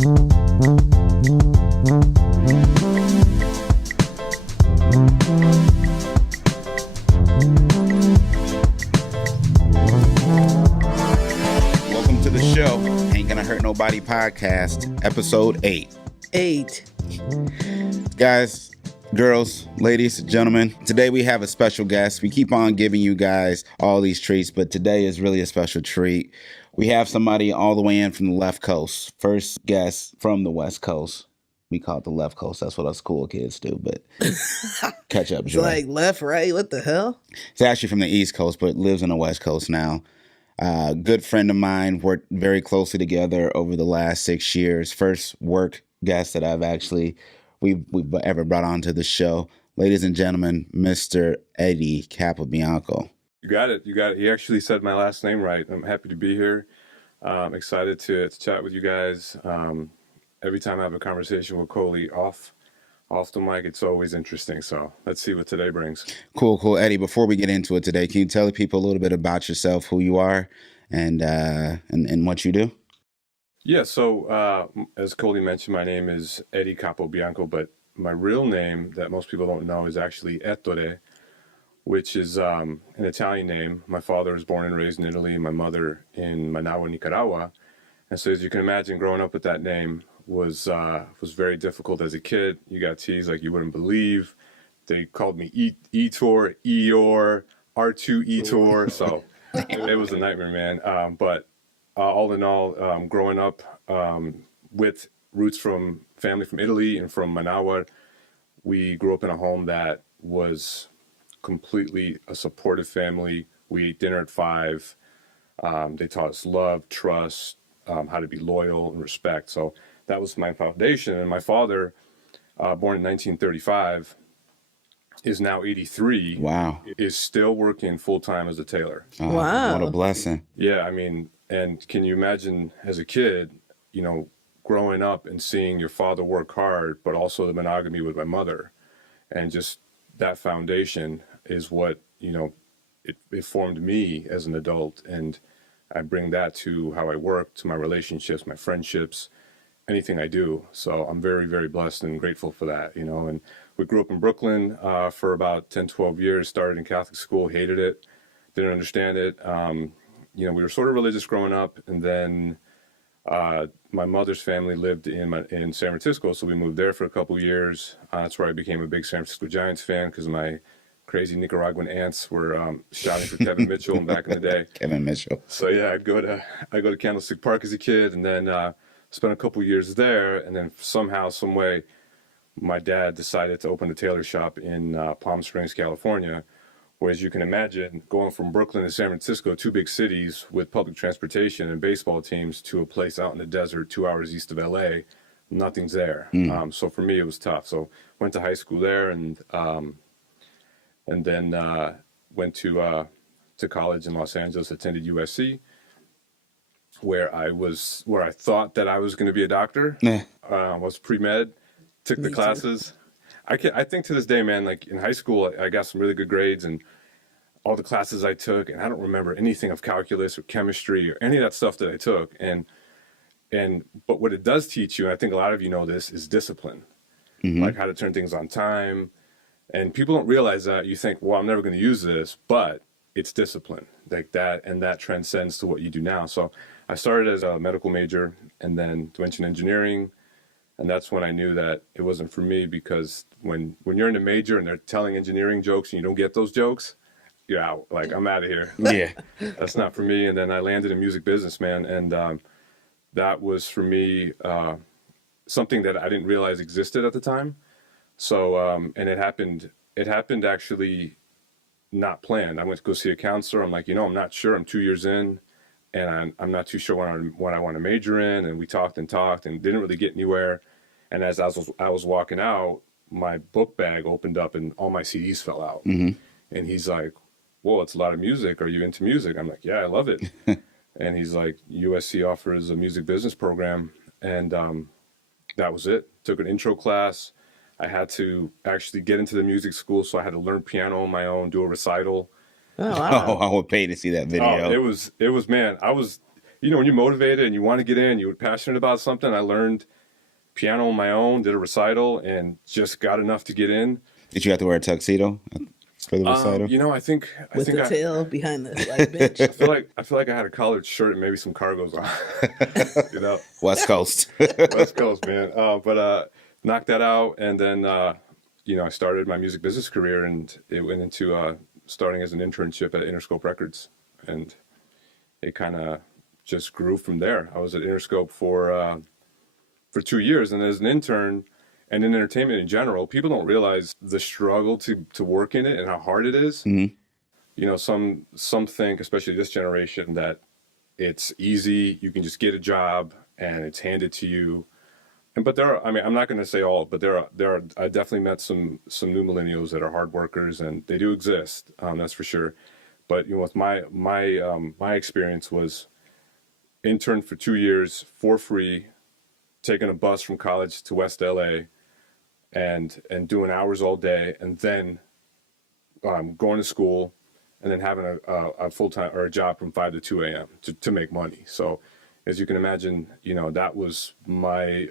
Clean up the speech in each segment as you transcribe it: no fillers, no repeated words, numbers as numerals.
Welcome to the show, Ain't Gonna Hurt Nobody podcast, episode 8. Guys, girls, ladies, gentlemen, today we have a special guest. We keep on giving you guys all these treats, but today is really a special treat. We have somebody all the way in from the left coast. First guest from the west coast. We call it the left coast. That's what us cool kids do, but catch up, It's Joy. like left, right, what the hell? He's actually from the east coast, but lives on the west coast now. Good friend of mine, worked very closely together over the last 6 years. First work guest that we've ever brought onto the show. Ladies and gentlemen, Mr. Eddie Capobianco. You got it. He actually said my last name right. I'm happy to be here. Excited to chat with you guys. Every time I have a conversation with Coley off the mic, it's always interesting. So let's see what today brings. Cool. Eddie, before we get into it today, can you tell the people a little bit about yourself, who you are, and what you do? Yeah, so as Coley mentioned, my name is Eddie Capobianco, but my real name that most people don't know is actually Ettore, which is an Italian name. My father was born and raised in Italy, my mother in Managua, Nicaragua. And so as you can imagine, growing up with that name was very difficult as a kid. You got teased like you wouldn't believe. They called me Etor, Eeyore, R2 Etor. So it was a nightmare, man. But all in all, growing up with roots from family from Italy and from Managua, we grew up in a home that was completely a supportive family. We ate dinner at 5. They taught us love, trust, how to be loyal and respect. So that was my foundation. And my father, born in 1935, is now 83. Wow. Is still working full-time as a tailor. Wow. What a blessing. Yeah, I mean, and can you imagine as a kid, growing up and seeing your father work hard, but also the monogamy with my mother, and just that foundation is what, it formed me as an adult. And I bring that to how I work, to my relationships, my friendships, anything I do. So I'm very, very blessed and grateful for that, and we grew up in Brooklyn for about 10, 12 years, started in Catholic school, hated it, didn't understand it. We were sort of religious growing up, and then my mother's family lived in San Francisco, so we moved there for a couple of years. That's where I became a big San Francisco Giants fan because my crazy Nicaraguan aunts were shouting for Kevin Mitchell back in the day. Kevin Mitchell. So yeah, I'd go to Candlestick Park as a kid, and then spent a couple of years there, and then somehow, some way, my dad decided to open a tailor shop in Palm Springs, California. Where, as you can imagine, going from Brooklyn to San Francisco, 2 big cities with public transportation and baseball teams, to a place out in the desert 2 hours east of LA, nothing's there. So for me, it was tough. So went to high school there, and then went to college in Los Angeles, attended USC, where I thought that I was going to be a doctor. Was pre-med, took the classes. I think to this day, man, like in high school, I got some really good grades and all the classes I took, and I don't remember anything of calculus or chemistry or any of that stuff that I took. But what it does teach you, and I think a lot of you know this, is discipline, like how to turn things on time. And people don't realize that. You think, well, I'm never going to use this, but it's discipline like that, and that transcends to what you do now. So I started as a medical major and then went into engineering. And that's when I knew that it wasn't for me, because when you're in a major and they're telling engineering jokes and you don't get those jokes, you're out. Like, I'm out of here. Yeah. That's not for me. And then I landed in music business, man. And that was for me something that I didn't realize existed at the time. So, and it happened actually not planned. I went to go see a counselor. I'm like, I'm not sure. I'm 2 years in, and I'm not too sure what I want to major in. And we talked and didn't really get anywhere. And as I was walking out, my book bag opened up and all my CDs fell out. And he's like, "Whoa, it's a lot of music. Are you into music?" I'm like, "Yeah, I love it." And he's like, "USC offers a music business program." And that was it. Took an intro class. I had to actually get into the music school, so I had to learn piano on my own, do a recital. Oh, wow. I would pay to see that video. Oh, it was, man, when you're motivated and you want to get in, you're passionate about something. I learned piano on my own, did a recital, and just got enough to get in. Did you have to wear a tuxedo for the recital? I think With the I tail behind the bench. I feel like I had a collared shirt and maybe some cargos on. West Coast. West Coast, man. But knocked that out, and then I started my music business career, and it went into starting as an internship at Interscope Records, and it kind of just grew from there. I was at Interscope for 2 years, and as an intern and in entertainment in general, people don't realize the struggle to work in it and how hard it is. Mm-hmm. Some think, especially this generation, that it's easy. You can just get a job and it's handed to you. But I'm not going to say all, but I definitely met some new millennials that are hard workers, and they do exist. That's for sure. But with my experience was intern for 2 years for free, taking a bus from college to West LA, and doing hours all day, and then going to school, and then having a full-time or a job from 5 to 2 a.m. to make money. So as you can imagine, that was my,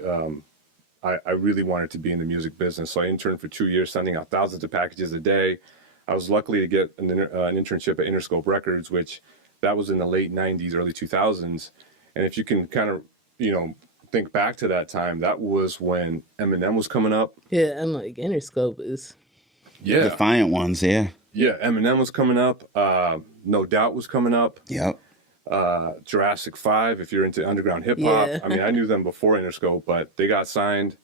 I really wanted to be in the music business. So I interned for 2 years, sending out thousands of packages a day. I was lucky to get an internship at Interscope Records, which that was in the late 90s, early 2000s. And if you can kind of, think back to that time, that was when Eminem was coming up. Yeah, and like Interscope is. Yeah. Defiant ones, yeah. Yeah, Eminem was coming up. No Doubt was coming up. Yep. Jurassic 5, if you're into underground hip hop. Yeah. I mean, I knew them before Interscope, but they got signed.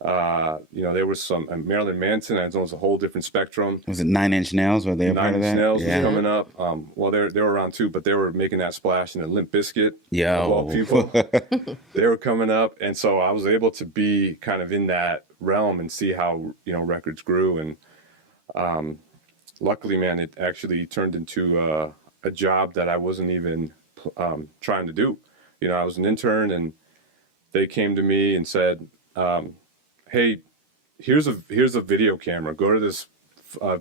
There was some Marilyn Manson. That was a whole different spectrum. Was it 9 Inch Nails? Were they a part of that? 9 Inch Nails Yeah. was coming up. Well, they were around too, but they were making that splash in the Limp Bizkit. Yo. Of all people. They were coming up, and so I was able to be kind of in that realm and see how records grew. And luckily, man, it actually turned into a job that I wasn't even trying to do. I was an intern, and they came to me and said, hey, here's a video camera. Go to this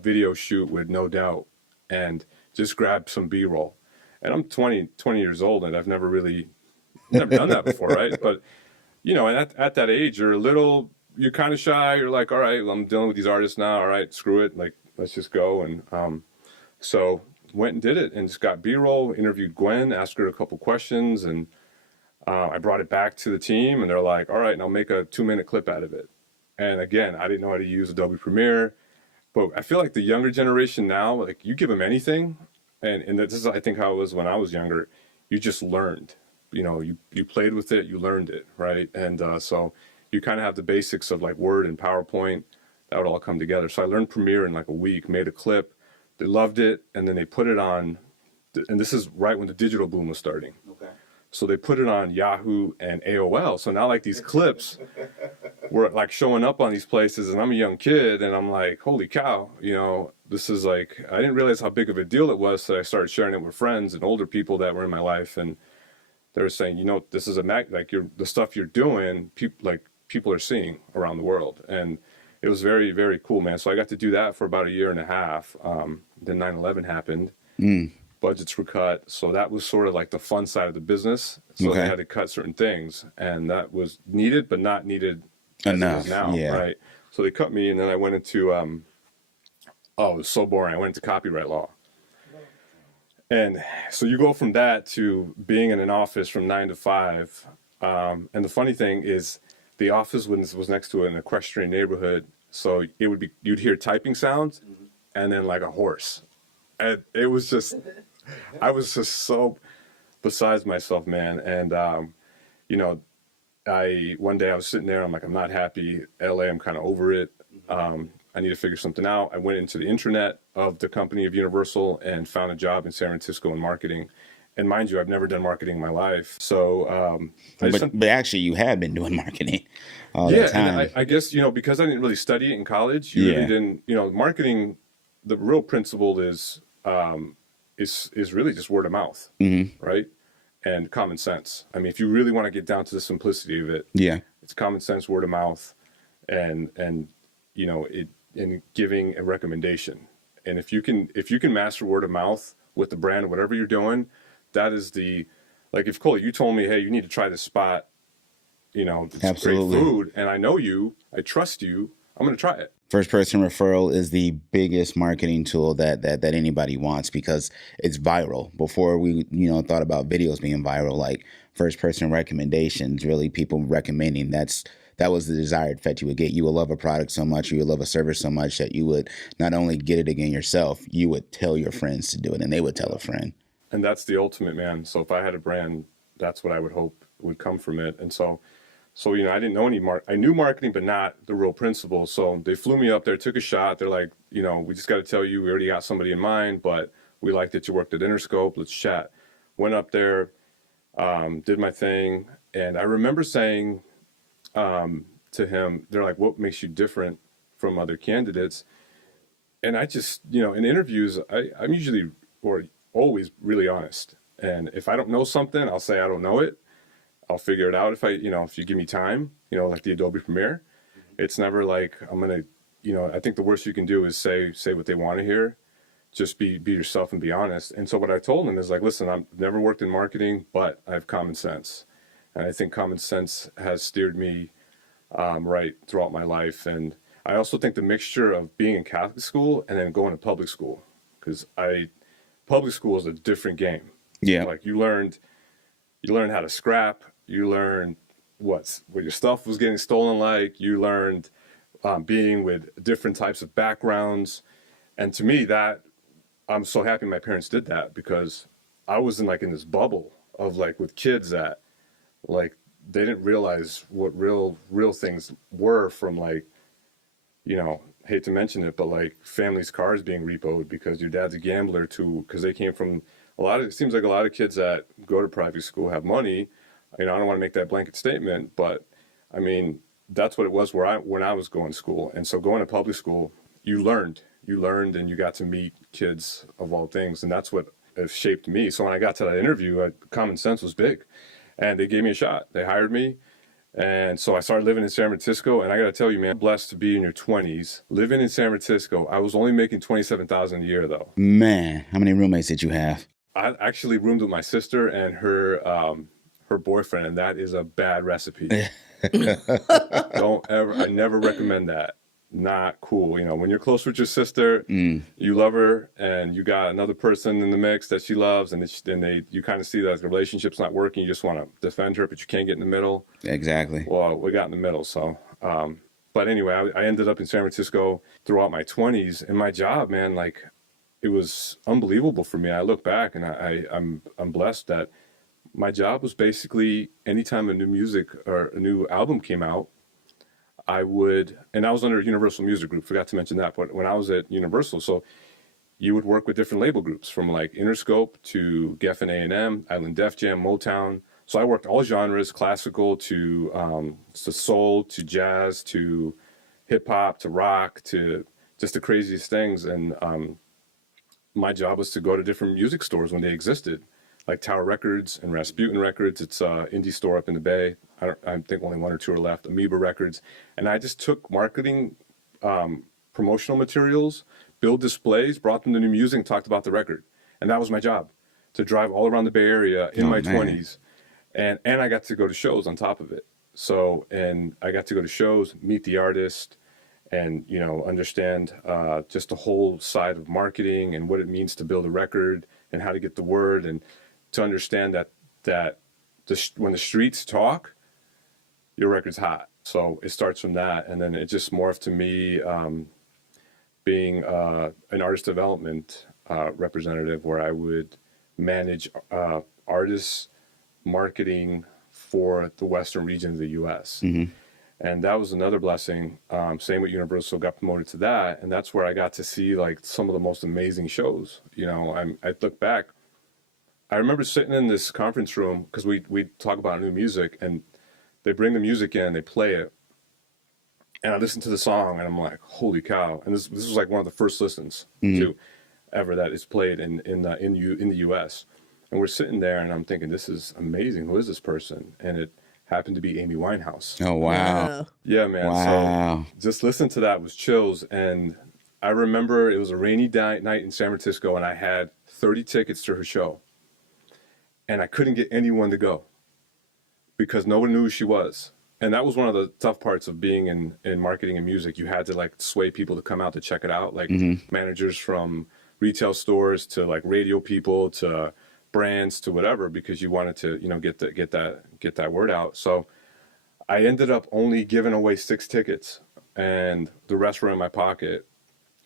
video shoot with No Doubt and just grab some B-roll. And I'm 20 years old, and I've never done that before, right? But, and at that age, you're kind of shy. You're like, all right, well, I'm dealing with these artists now. All right, screw it. Like, let's just go. And so went and did it and just got B-roll, interviewed Gwen, asked her a couple questions, and I brought it back to the team, and they're like, all right, now make a 2-minute clip out of it. And again, I didn't know how to use Adobe Premiere, but I feel like the younger generation now, like you give them anything, and this is, I think, how it was when I was younger. You just learned, you played with it, you learned it, right? And so you kind of have the basics of like Word and PowerPoint. That would all come together. So I learned Premiere in like a week, made a clip. They loved it, and then they put it on, and this is right when the digital boom was starting. Okay. So they put it on Yahoo and AOL. So now like these clips were like showing up on these places, and I'm a young kid, and I'm like, holy cow, this is like, I didn't realize how big of a deal it was. So I started sharing it with friends and older people that were in my life, and they were saying, this is the stuff you're doing, people are seeing around the world. And it was very, very cool, man. So I got to do that for about a year and a half. Then 9/11 happened. Budgets were cut. So that was sort of like the fun side of the businth. So Okay. they had to cut certain things. And that was needed, but not needed Enough, as it is now, yeah. right? So they cut me, and then I went into, it was so boring. I went into copyright law. And so you go from that to being in an office from 9 to 5. And the funny thing is, the office was next to an equestrian neighborhood, so you'd hear typing sounds, and then like a horse, and it was just, I was just so besides myself, man. And one day I was sitting there, I'm like, I'm not happy. LA, I'm kind of over it. I need to figure something out. I went into the intranet of the company of Universal and found a job in San Francisco in marketing. And mind you, I've never done marketing in my life. So, but actually, you had been doing marketing all yeah, that time. and I guess, because I didn't really study it in college, you really didn't, marketing, the real principle is really just word of mouth, right? And common sense. I mean, if you really want to get down to the simplicity of it, it's common sense, word of mouth, and giving a recommendation. And if you can master word of mouth with the brand, whatever you're doing, that is the Like if Cole, you told me, hey, you need to try this spot, it's great Absolutely. food, and I know you, I trust you, I'm going to try it. First person referral is the biggest marketing tool that anybody wants because it's viral. Before we, thought about videos being viral, like first person recommendations, really people recommending, that was the desired effect you would get. You would love a product so much, you would love a service so much that you would not only get it again yourself, you would tell your friends to do it and they would tell a friend. And that's the ultimate, man. So if I had a brand, that's what I would hope would come from it. And so I didn't know I knew marketing, but not the real principles. So they flew me up there, took a shot. They're like, we just got to tell you, we already got somebody in mind, but we like that you worked at Interscope. Let's chat. Went up there, did my thing. And I remember saying to him, they're like, what makes you different from other candidates? And I just, in interviews, I'm usually or always really honest. And if I don't know something, I'll say I don't know it. I'll figure it out if you give me time, like the Adobe Premiere. It's never like I'm going to, I think the worst you can do is say what they want to hear. Just be yourself and be honest. And so what I told them is like, listen, I've never worked in marketing, but I have common sense. And I think common sense has steered me right throughout my life. And I also think the mixture of being in Catholic school and then going to public school, because public school is a different game. Yeah. Like you learned how to scrap. You learned what your stuff was getting stolen like. You learned being with different types of backgrounds. And to me, that I'm so happy my parents did that, because I was in this bubble of with kids that they didn't realize what real things were from hate to mention it, but families' cars being repoed because your dad's a gambler because they came from it seems like a lot of kids that go to private school have money. I don't want to make that blanket statement, but I mean, that's what it was when I was going to school. And so going to public school, you learned and you got to meet kids of all things. And that's what has shaped me. So when I got to that interview, common sense was big, and they gave me a shot. They hired me. And so I started living in San Francisco, and I got to tell you, man, blessed to be in your 20s. Living in San Francisco, I was only making $27,000 a year, though. Man, how many roommates did you have? I actually roomed with my sister and her boyfriend, and that is a bad recipe. I never recommend that. Not cool. When you're close with your sister, you love her, and you got another person in the mix that she loves, and you kind of see that the relationship's not working. You just want to defend her, but you can't get in the middle. Exactly. Well, we got in the middle, so. But anyway, I ended up in San Francisco throughout my 20s, and my job, man, it was unbelievable for me. I look back, and I'm blessed that my job was basically anytime a new music or a new album came out, and I was under Universal Music Group, forgot to mention that, but when I was at Universal, so you would work with different label groups from Interscope to Geffen A&M, Island Def Jam, Motown. So I worked all genres, classical to soul, to jazz, to hip hop, to rock, to just the craziest things. And my job was to go to different music stores when they existed, like Tower Records and Rasputin Records. It's an indie store up in the Bay. I think only one or two are left. Amoeba Records. And I just took marketing, promotional materials, build displays, brought them to new music, and talked about the record. And that was my job, to drive all around the Bay Area in my 20s. And I got to go to shows on top of it. So, and I got to go to shows, meet the artist, and, understand just the whole side of marketing and what it means to build a record and how to get the word, and to understand that when the streets talk, your record's hot. So it starts from that. And then it just morphed to me being an artist development representative, where I would manage artists marketing for the Western region of the U.S. Mm-hmm. And that was another blessing. Same with Universal, got promoted to that. And that's where I got to see some of the most amazing shows. I look back, I remember sitting in this conference room, because we talk about new music, and they bring the music in, they play it. And I listen to the song, and I'm like, holy cow. And this was one of the first listens to ever that is played in the U.S. And we're sitting there, and I'm thinking, this is amazing. Who is this person? And it happened to be Amy Winehouse. Oh, wow. Yeah, man. Wow. So just listen to that was chills. And I remember it was a rainy night in San Francisco, and I had 30 tickets to her show. and I couldn't get anyone to go because no one knew who she was. And that was one of the tough parts of being in marketing and music. You had to like sway people to come out to check it out, like managers from retail stores to like radio people to brands to whatever, because you wanted to, you know, get that word out. So I ended up only giving away 6 tickets, and the rest were in my pocket.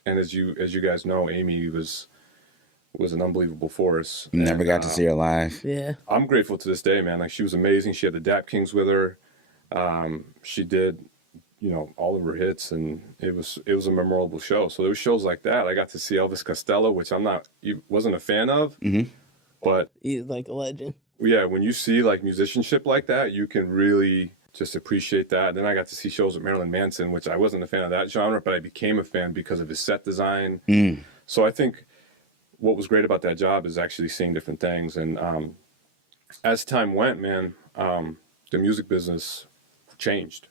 And as you guys know, Amy was an unbelievable force. Never got to see her live. Yeah. I'm grateful to this day, man. Like, she was amazing. She had the Dap Kings with her. She did, you know, all of her hits, and it was a memorable show. So there was shows like that. I got to see Elvis Costello, which wasn't a fan of, but He's like a legend. yeah, when you see like musicianship like that, you can really just appreciate that. Then I got to see shows with Marilyn Manson, which I wasn't a fan of that genre, but I became a fan because of his set design. So I think what was great about that job is actually seeing different things. And as time went, man, the music business changed,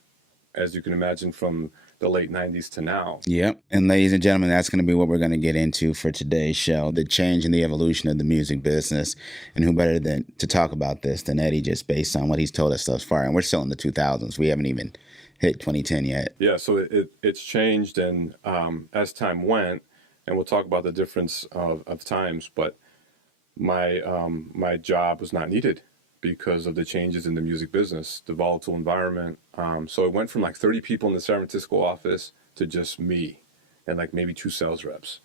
as you can imagine, from the late 90s to now. Yep. And ladies and gentlemen, that's going to be what we're going to get into for today's show, the change and the evolution of the music business. And who better than to talk about this than Eddie, just based on what he's told us thus far. And we're still in the 2000s. We haven't even hit 2010 yet. Yeah, so it's changed, and as time went, and we'll talk about the difference of times, but my job was not needed because of the changes in the music business, the volatile environment. So it went from like 30 people in the San Francisco office to just me and like maybe 2 sales reps.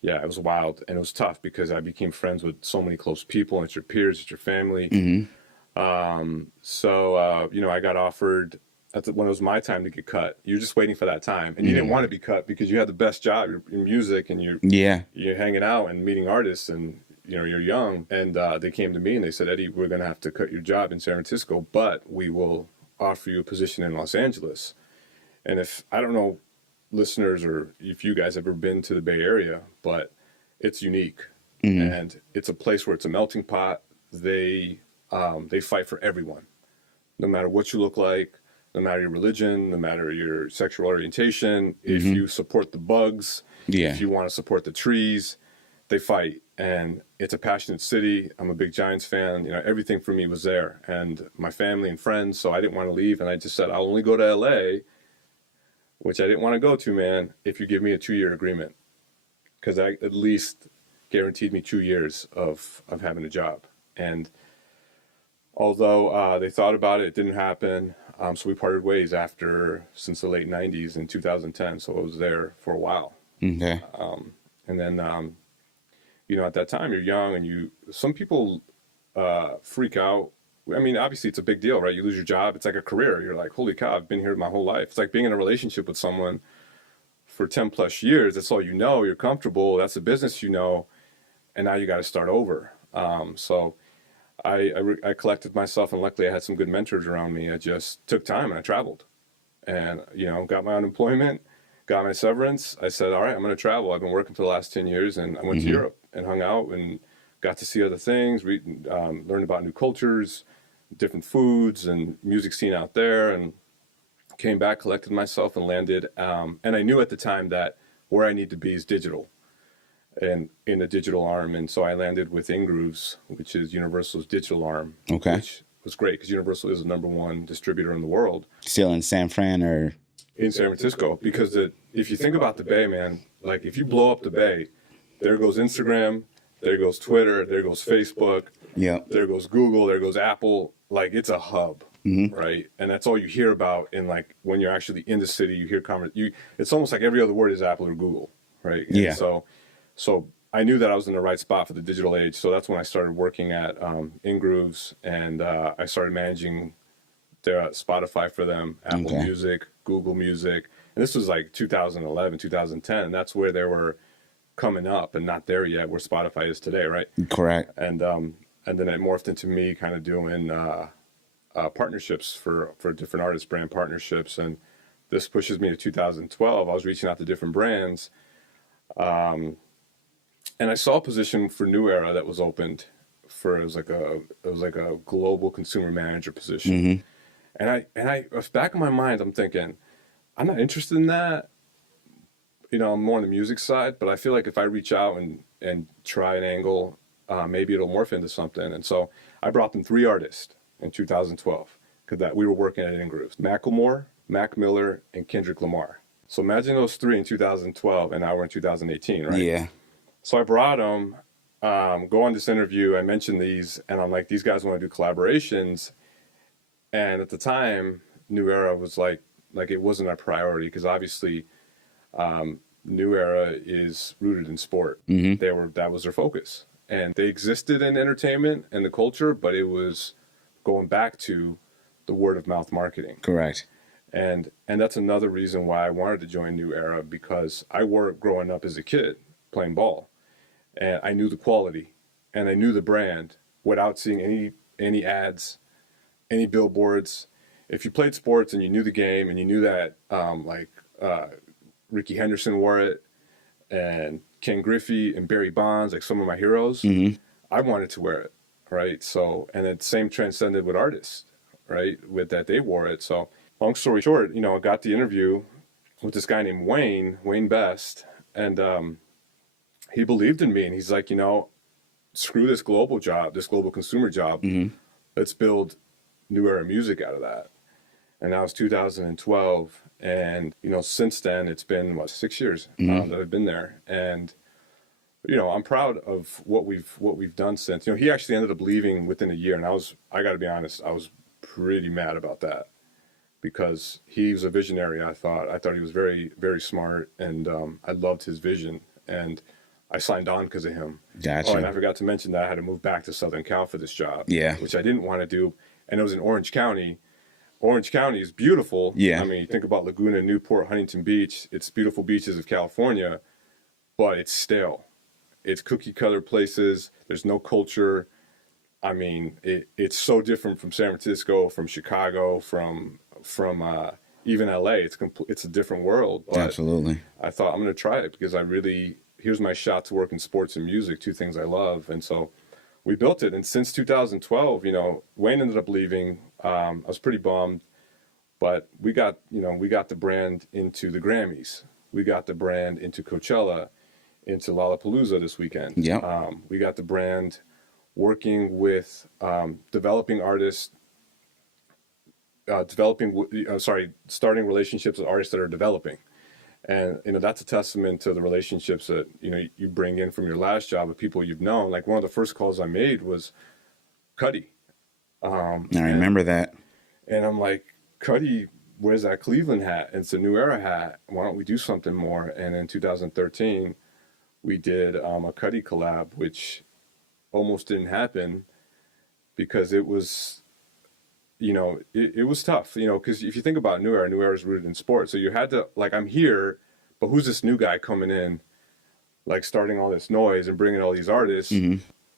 Yeah, it was wild, and it was tough because I became friends with so many close people, and it's your peers, it's your family. So you know, I got offered when it was my time to get cut. You're just waiting for that time, and you didn't want to be cut because you had the best job in music, and you're hanging out and meeting artists, and you know, you're young. And they came to me and they said, Eddie, we're going to have to cut your job in San Francisco, but we will offer you a position in Los Angeles. And I don't know, listeners, or if you guys ever been to the Bay Area, but it's unique. And it's a place where it's a melting pot. They fight for everyone, no matter what you look like, no matter your religion, no matter your sexual orientation. If you support the bugs, if you want to support the trees, they fight. And it's a passionate city. I'm a big Giants fan. You know, everything for me was there, and my family and friends. So I didn't want to leave, and I just said, I'll only go to LA, which I didn't want to go to, man, if you give me a 2-year agreement, because I at least guaranteed me 2 years of having a job. And although they thought about it, it didn't happen. So we parted ways since the late 90s in 2010. So I was there for a while. Okay. And then, you know, at that time, you're young, and some people freak out. I mean, obviously, it's a big deal, right? You lose your job. It's like a career. You're like, holy cow, I've been here my whole life. It's like being in a relationship with someone for 10 plus years. That's all you know. You're comfortable. That's the business you know. And now you got to start over. So I collected myself, and luckily I had some good mentors around me. I just took time and I traveled, and, you know, got my unemployment, got my severance. I said, all right, I'm going to travel. I've been working for the last 10 years, and I went to Europe and hung out and got to see other things, learned about new cultures, different foods and music scene out there, and came back, collected myself, and landed. And I knew at the time that where I need to be is digital, and in the digital arm. And so I landed with InGrooves, which is Universal's digital arm. Okay. Which was great because Universal is the #1 distributor in the world. Still in San Fran or? In San Francisco, because if you think about the Bay, man, like if you blow up the Bay, there goes Instagram, there goes Twitter, there goes Facebook, there goes Google, there goes Apple. Like, it's a hub, right? And that's all you hear about. And like when you're actually in the city, you hear it's almost like every other word is Apple or Google, right? And yeah. So I knew that I was in the right spot for the digital age. So that's when I started working at InGrooves, and I started managing their Spotify for them, Apple Music, Google Music. And this was like 2011, 2010. That's where they were coming up and not there yet, where Spotify is today, right? Correct. And then it morphed into me kind of doing partnerships for different artists, brand partnerships. And this pushes me to 2012. I was reaching out to different brands. And I saw a position for New Era that was opened it was like a global consumer manager position. And I back in my mind, I'm thinking, I'm not interested in that. You know, I'm more on the music side, but I feel like if I reach out and try an angle, maybe it'll morph into something. And so I brought them 3 artists in 2012 because that we were working at In Grooves: Macklemore, Mac Miller, and Kendrick Lamar. So imagine those 3 in 2012, and now we're in 2018, right? Yeah. So I brought them, go on this interview, I mentioned these, and I'm like, these guys want to do collaborations. And at the time, New Era was like it wasn't a priority because obviously New Era is rooted in sport. That was their focus. And they existed in entertainment and the culture, but it was going back to the word of mouth marketing. Correct. And that's another reason why I wanted to join New Era, because I worked growing up as a kid playing ball, and I knew the quality and I knew the brand without seeing any ads, any billboards. If you played sports and you knew the game and you knew that Ricky Henderson wore it and Ken Griffey and Barry Bonds, like some of my heroes, I wanted to wear it, right? So, and the same transcended with artists, right? With that they wore it. So long story short, I got the interview with this guy named Wayne Best, and he believed in me, and he's like, screw this global job, this global consumer job. Let's build New Era Music out of that. And that was 2012. And, since then it's been 6 years that I've been there. And, I'm proud of what we've done since. He actually ended up leaving within a year. And I got to be honest, I was pretty mad about that, because he was a visionary. I thought he was very, very smart, and I loved his vision. And I signed on because of him. Gotcha. Oh, and I forgot to mention that I had to move back to Southern Cal for this job. Yeah. Which I didn't want to do. And it was in Orange County. Orange County is beautiful. Yeah. I mean, you think about Laguna, Newport, Huntington Beach. It's beautiful beaches of California, but it's stale. It's cookie cutter places. There's no culture. I mean, it's so different from San Francisco, from Chicago, from even LA. It's a different world. But Absolutely. I thought, I'm going to try it because here's my shot to work in sports and music, 2 things I love. And so we built it. And since 2012, Wayne ended up leaving. I was pretty bummed, but we got the brand into the Grammys. We got the brand into Coachella, into Lollapalooza this weekend. Yeah. We got the brand working with developing artists, starting relationships with artists that are developing. And, that's a testament to the relationships that, you bring in from your last job with people you've known. Like, one of the first calls I made was Cuddy. I remember that. And I'm like, Cuddy wears that Cleveland hat, and it's a New Era hat. Why don't we do something more? And in 2013, we did a Cuddy collab, which almost didn't happen because it was, it was tough, because if you think about New Era is rooted in sports. So you had to, I'm here, but who's this new guy coming in, starting all this noise and bringing all these artists?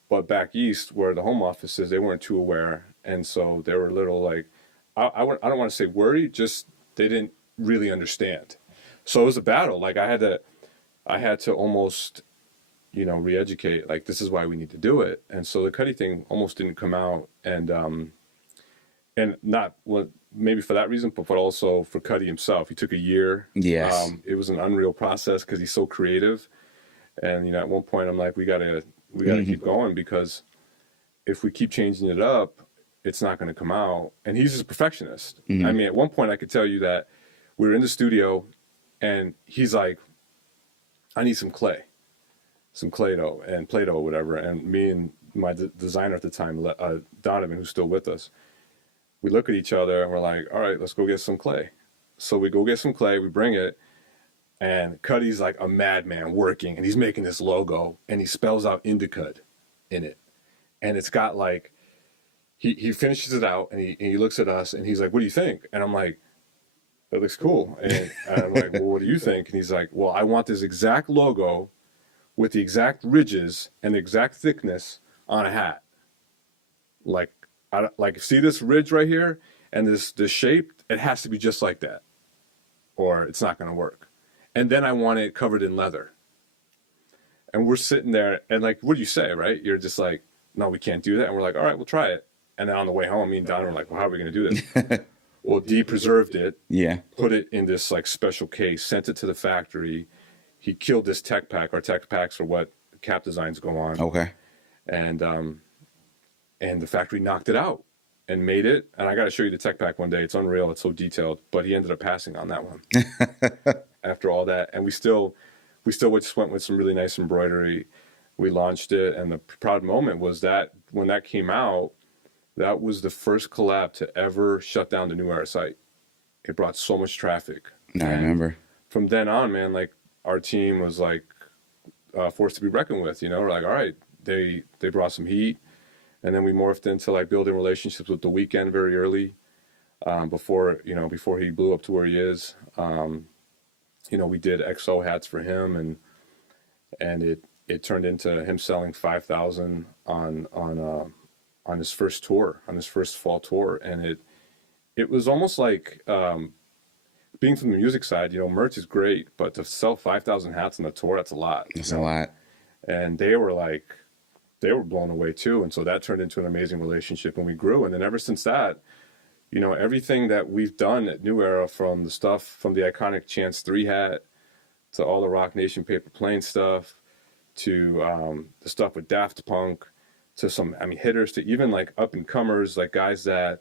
But back east, where the home office is, they weren't too aware. And so they were a little I don't want to say worried, just they didn't really understand. So it was a battle. I had to almost, re-educate, this is why we need to do it. And so the Cuddy thing almost didn't come out. And not, well, maybe for that reason, but also for Cuddy himself. He took a year. Yes. It was an unreal process because he's so creative. And, at one point I'm like, we gotta keep going, because if we keep changing it up, it's not going to come out. And he's just a perfectionist. I mean, at one point I could tell you that we were in the studio and he's like, I need some Play-Doh and Play-Doh, whatever. And me and my designer at the time, Donovan, who's still with us, we look at each other and we're like, all right, let's go get some clay. So we go get some clay, we bring it, and Cuddy's like a madman working, and he's making this logo, and he spells out Indicud in it. And it's got he finishes it out, and he looks at us, and he's like, what do you think? And I'm like, that looks cool. And I'm like, well, what do you think? And he's like, well, I want this exact logo with the exact ridges and the exact thickness on a hat. See this ridge right here and this shape, it has to be just like that, or it's not going to work. And then I want it covered in leather. And we're sitting there and what do you say, right? You're just like, no, we can't do that. And we're like, all right, we'll try it. And then on the way home, me and Don were like, well, how are we going to do this? Well, Dee preserved it, put it in this special case, sent it to the factory. He killed this tech pack. Our tech packs are what cap designs go on. Okay. And and the factory knocked it out and made it. And I got to show you the tech pack one day. It's unreal. It's so detailed. But he ended up passing on that one after all that. And we still just went with some really nice embroidery. We launched it, and the proud moment was that when that came out, that was the first collab to ever shut down the New Era site. It brought so much traffic. I remember. From then on, man, like our team was like forced to be reckoned with. You know, we're like, all right, they brought some heat, and then we morphed into like building relationships with The Weeknd very early, before he blew up to where he is. You know, we did XO hats for him, and it turned into him selling 5,000 on his first tour, on his first fall tour, and it was almost like being from the music side. You know, merch is great, but to sell 5,000 hats on a tour, that's a lot. That's a lot. And they were blown away too, and so that turned into an amazing relationship, and we grew. And then ever since that, you know, everything that we've done at New Era, from the stuff from the iconic Chance 3 hat to all the Rock Nation paper plane stuff to the stuff with Daft Punk to some, I mean, hitters to even like up and comers, like guys that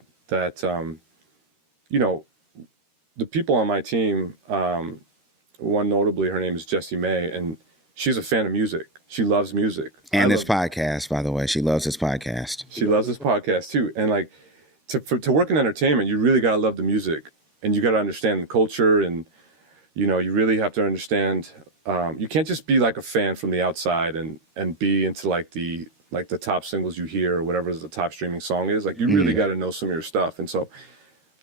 you know, the people on my team, one notably, her name is Jessie May, and she's a fan of music. She loves music. And this podcast, by the way. She loves this podcast. She loves this podcast too. And like to work in entertainment, you really got to love the music, and you got to understand the culture, and you know, you really have to understand. You can't just be like a fan from the outside and be into like the top singles you hear or whatever the top streaming song is. Like you really got to know some of your stuff. And so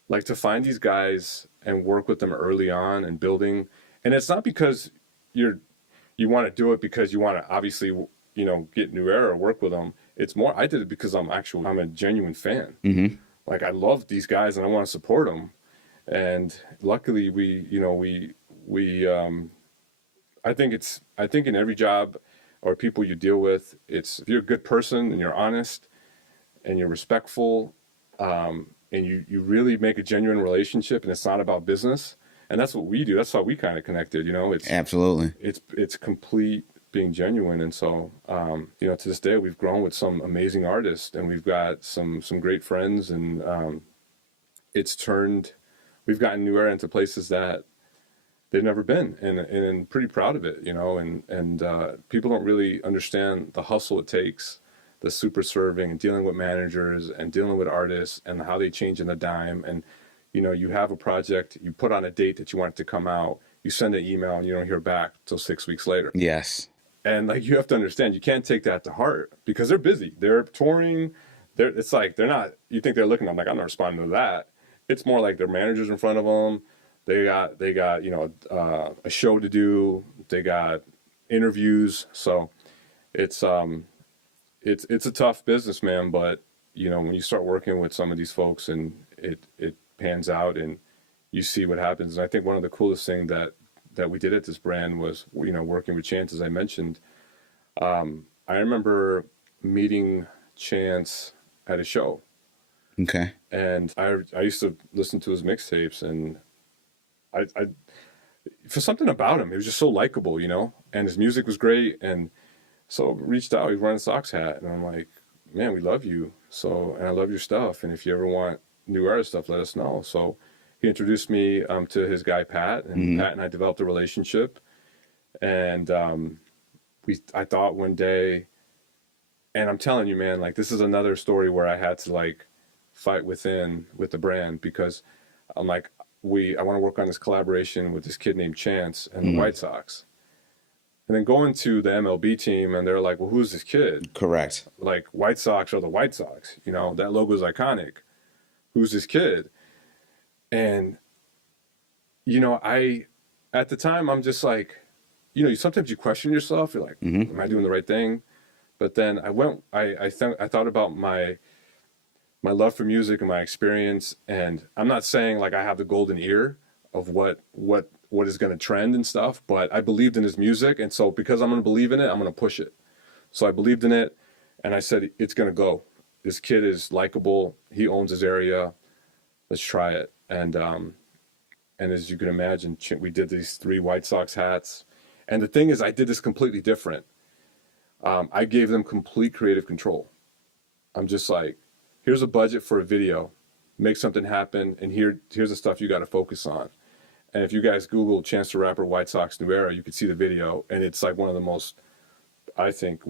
like to find these guys and work with them early on and building, and it's not because you want to do it because you want to obviously, you know, get New Era or work with them. It's more, I did it because I'm a genuine fan. Mm-hmm. Like I love these guys and I want to support them. And luckily I think in every job or people you deal with, if you're a good person and you're honest and you're respectful, and you really make a genuine relationship, and it's not about business. And that's what we do. That's how we kind of connected, you know. Absolutely. It's complete being genuine. And so, you know, to this day, we've grown with some amazing artists, and we've got some great friends, and we've gotten New Era into places that they've never been, and pretty proud of it, you know. And people don't really understand the hustle it takes, the super serving and dealing with managers and dealing with artists and how they change in a dime. And, you know, you have a project, you put on a date that you want it to come out, you send an email and you don't hear back till 6 weeks later. Yes. And like, you have to understand, you can't take that to heart because they're busy. They're touring. It's like, they're not, you think they're looking, I'm like, I'm not responding to that. It's more like their managers in front of them. They got, you know, a show to do. They got interviews. So it's a tough business, man. But, you know, when you start working with some of these folks and it pans out and you see what happens. And I think one of the coolest thing that we did at this brand was, you know, working with Chance, as I mentioned. I remember meeting Chance at a show. Okay. And I used to listen to his mixtapes, and I for something about him, he was just so likable, you know, and his music was great. And so reached out, he was wearing a Sox hat, and I'm like, man, we love you. So, and I love your stuff. And if you ever want New Era stuff, let us know. So he introduced me to his guy, Pat, and Pat and I developed a relationship. And I thought one day, and I'm telling you, man, like this is another story where I had to like fight with the brand, because I'm like, I want to work on this collaboration with this kid named Chance and the White Sox. And then going to the MLB team, and they're like, well, who's this kid? Correct. Like, White Sox are the White Sox. You know, that logo is iconic. Who's this kid? And, you know, at the time, I'm just like, you know, sometimes you question yourself. You're like, am I doing the right thing? But then I thought about my love for music and my experience. And I'm not saying like I have the golden ear of what is going to trend and stuff, but I believed in his music. And so because I'm going to believe in it, I'm going to push it. So I believed in it, and I said, it's going to go. This kid is likable. He owns his area. Let's try it. And as you can imagine, we did these 3 White Sox hats. And the thing is, I did this completely different. I gave them complete creative control. I'm just like, here's a budget for a video, make something happen, and here's the stuff you got to focus on. And if you guys Google Chance the Rapper White Sox New Era, you can see the video, and it's like one of the most epic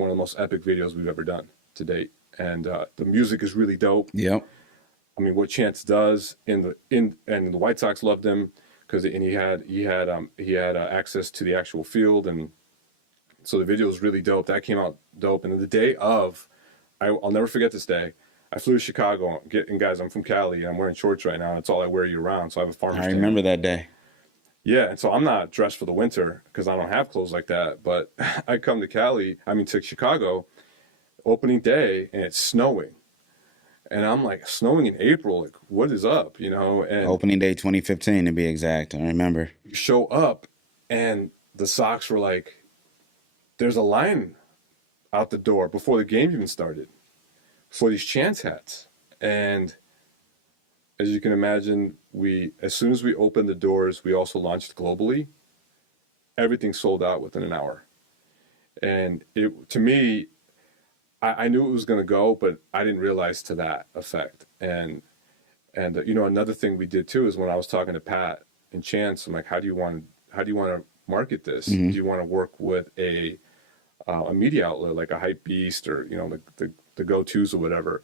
videos we've ever done to date. And the music is really dope. Yep. I mean, what Chance does and the White Sox loved him because he had access to the actual field, and so the video was really dope. That came out dope. And then the day of, I'll never forget this day. I flew to Chicago. And guys, I'm from Cali. I'm wearing shorts right now. It's all I wear year round. So I have a farmer's tan. I remember that day. Yeah, and so I'm not dressed for the winter because I don't have clothes like that. But I come to Chicago, opening day, and it's snowing. And I'm like, snowing in April, like, what is up, you know? And Opening day 2015, to be exact. I remember. you show up, and the Sox were like, there's a line out the door before the game even started for these Chance hats. And as you can imagine, as soon as we opened the doors, we also launched globally. Everything sold out within an hour. And to me, I knew it was going to go, but I didn't realize to that effect. And another thing we did too is when I was talking to Pat and Chance, I'm like, how do you want to market this? Mm-hmm. Do you want to work with a media outlet like a Hype Beast or the go-tos or whatever?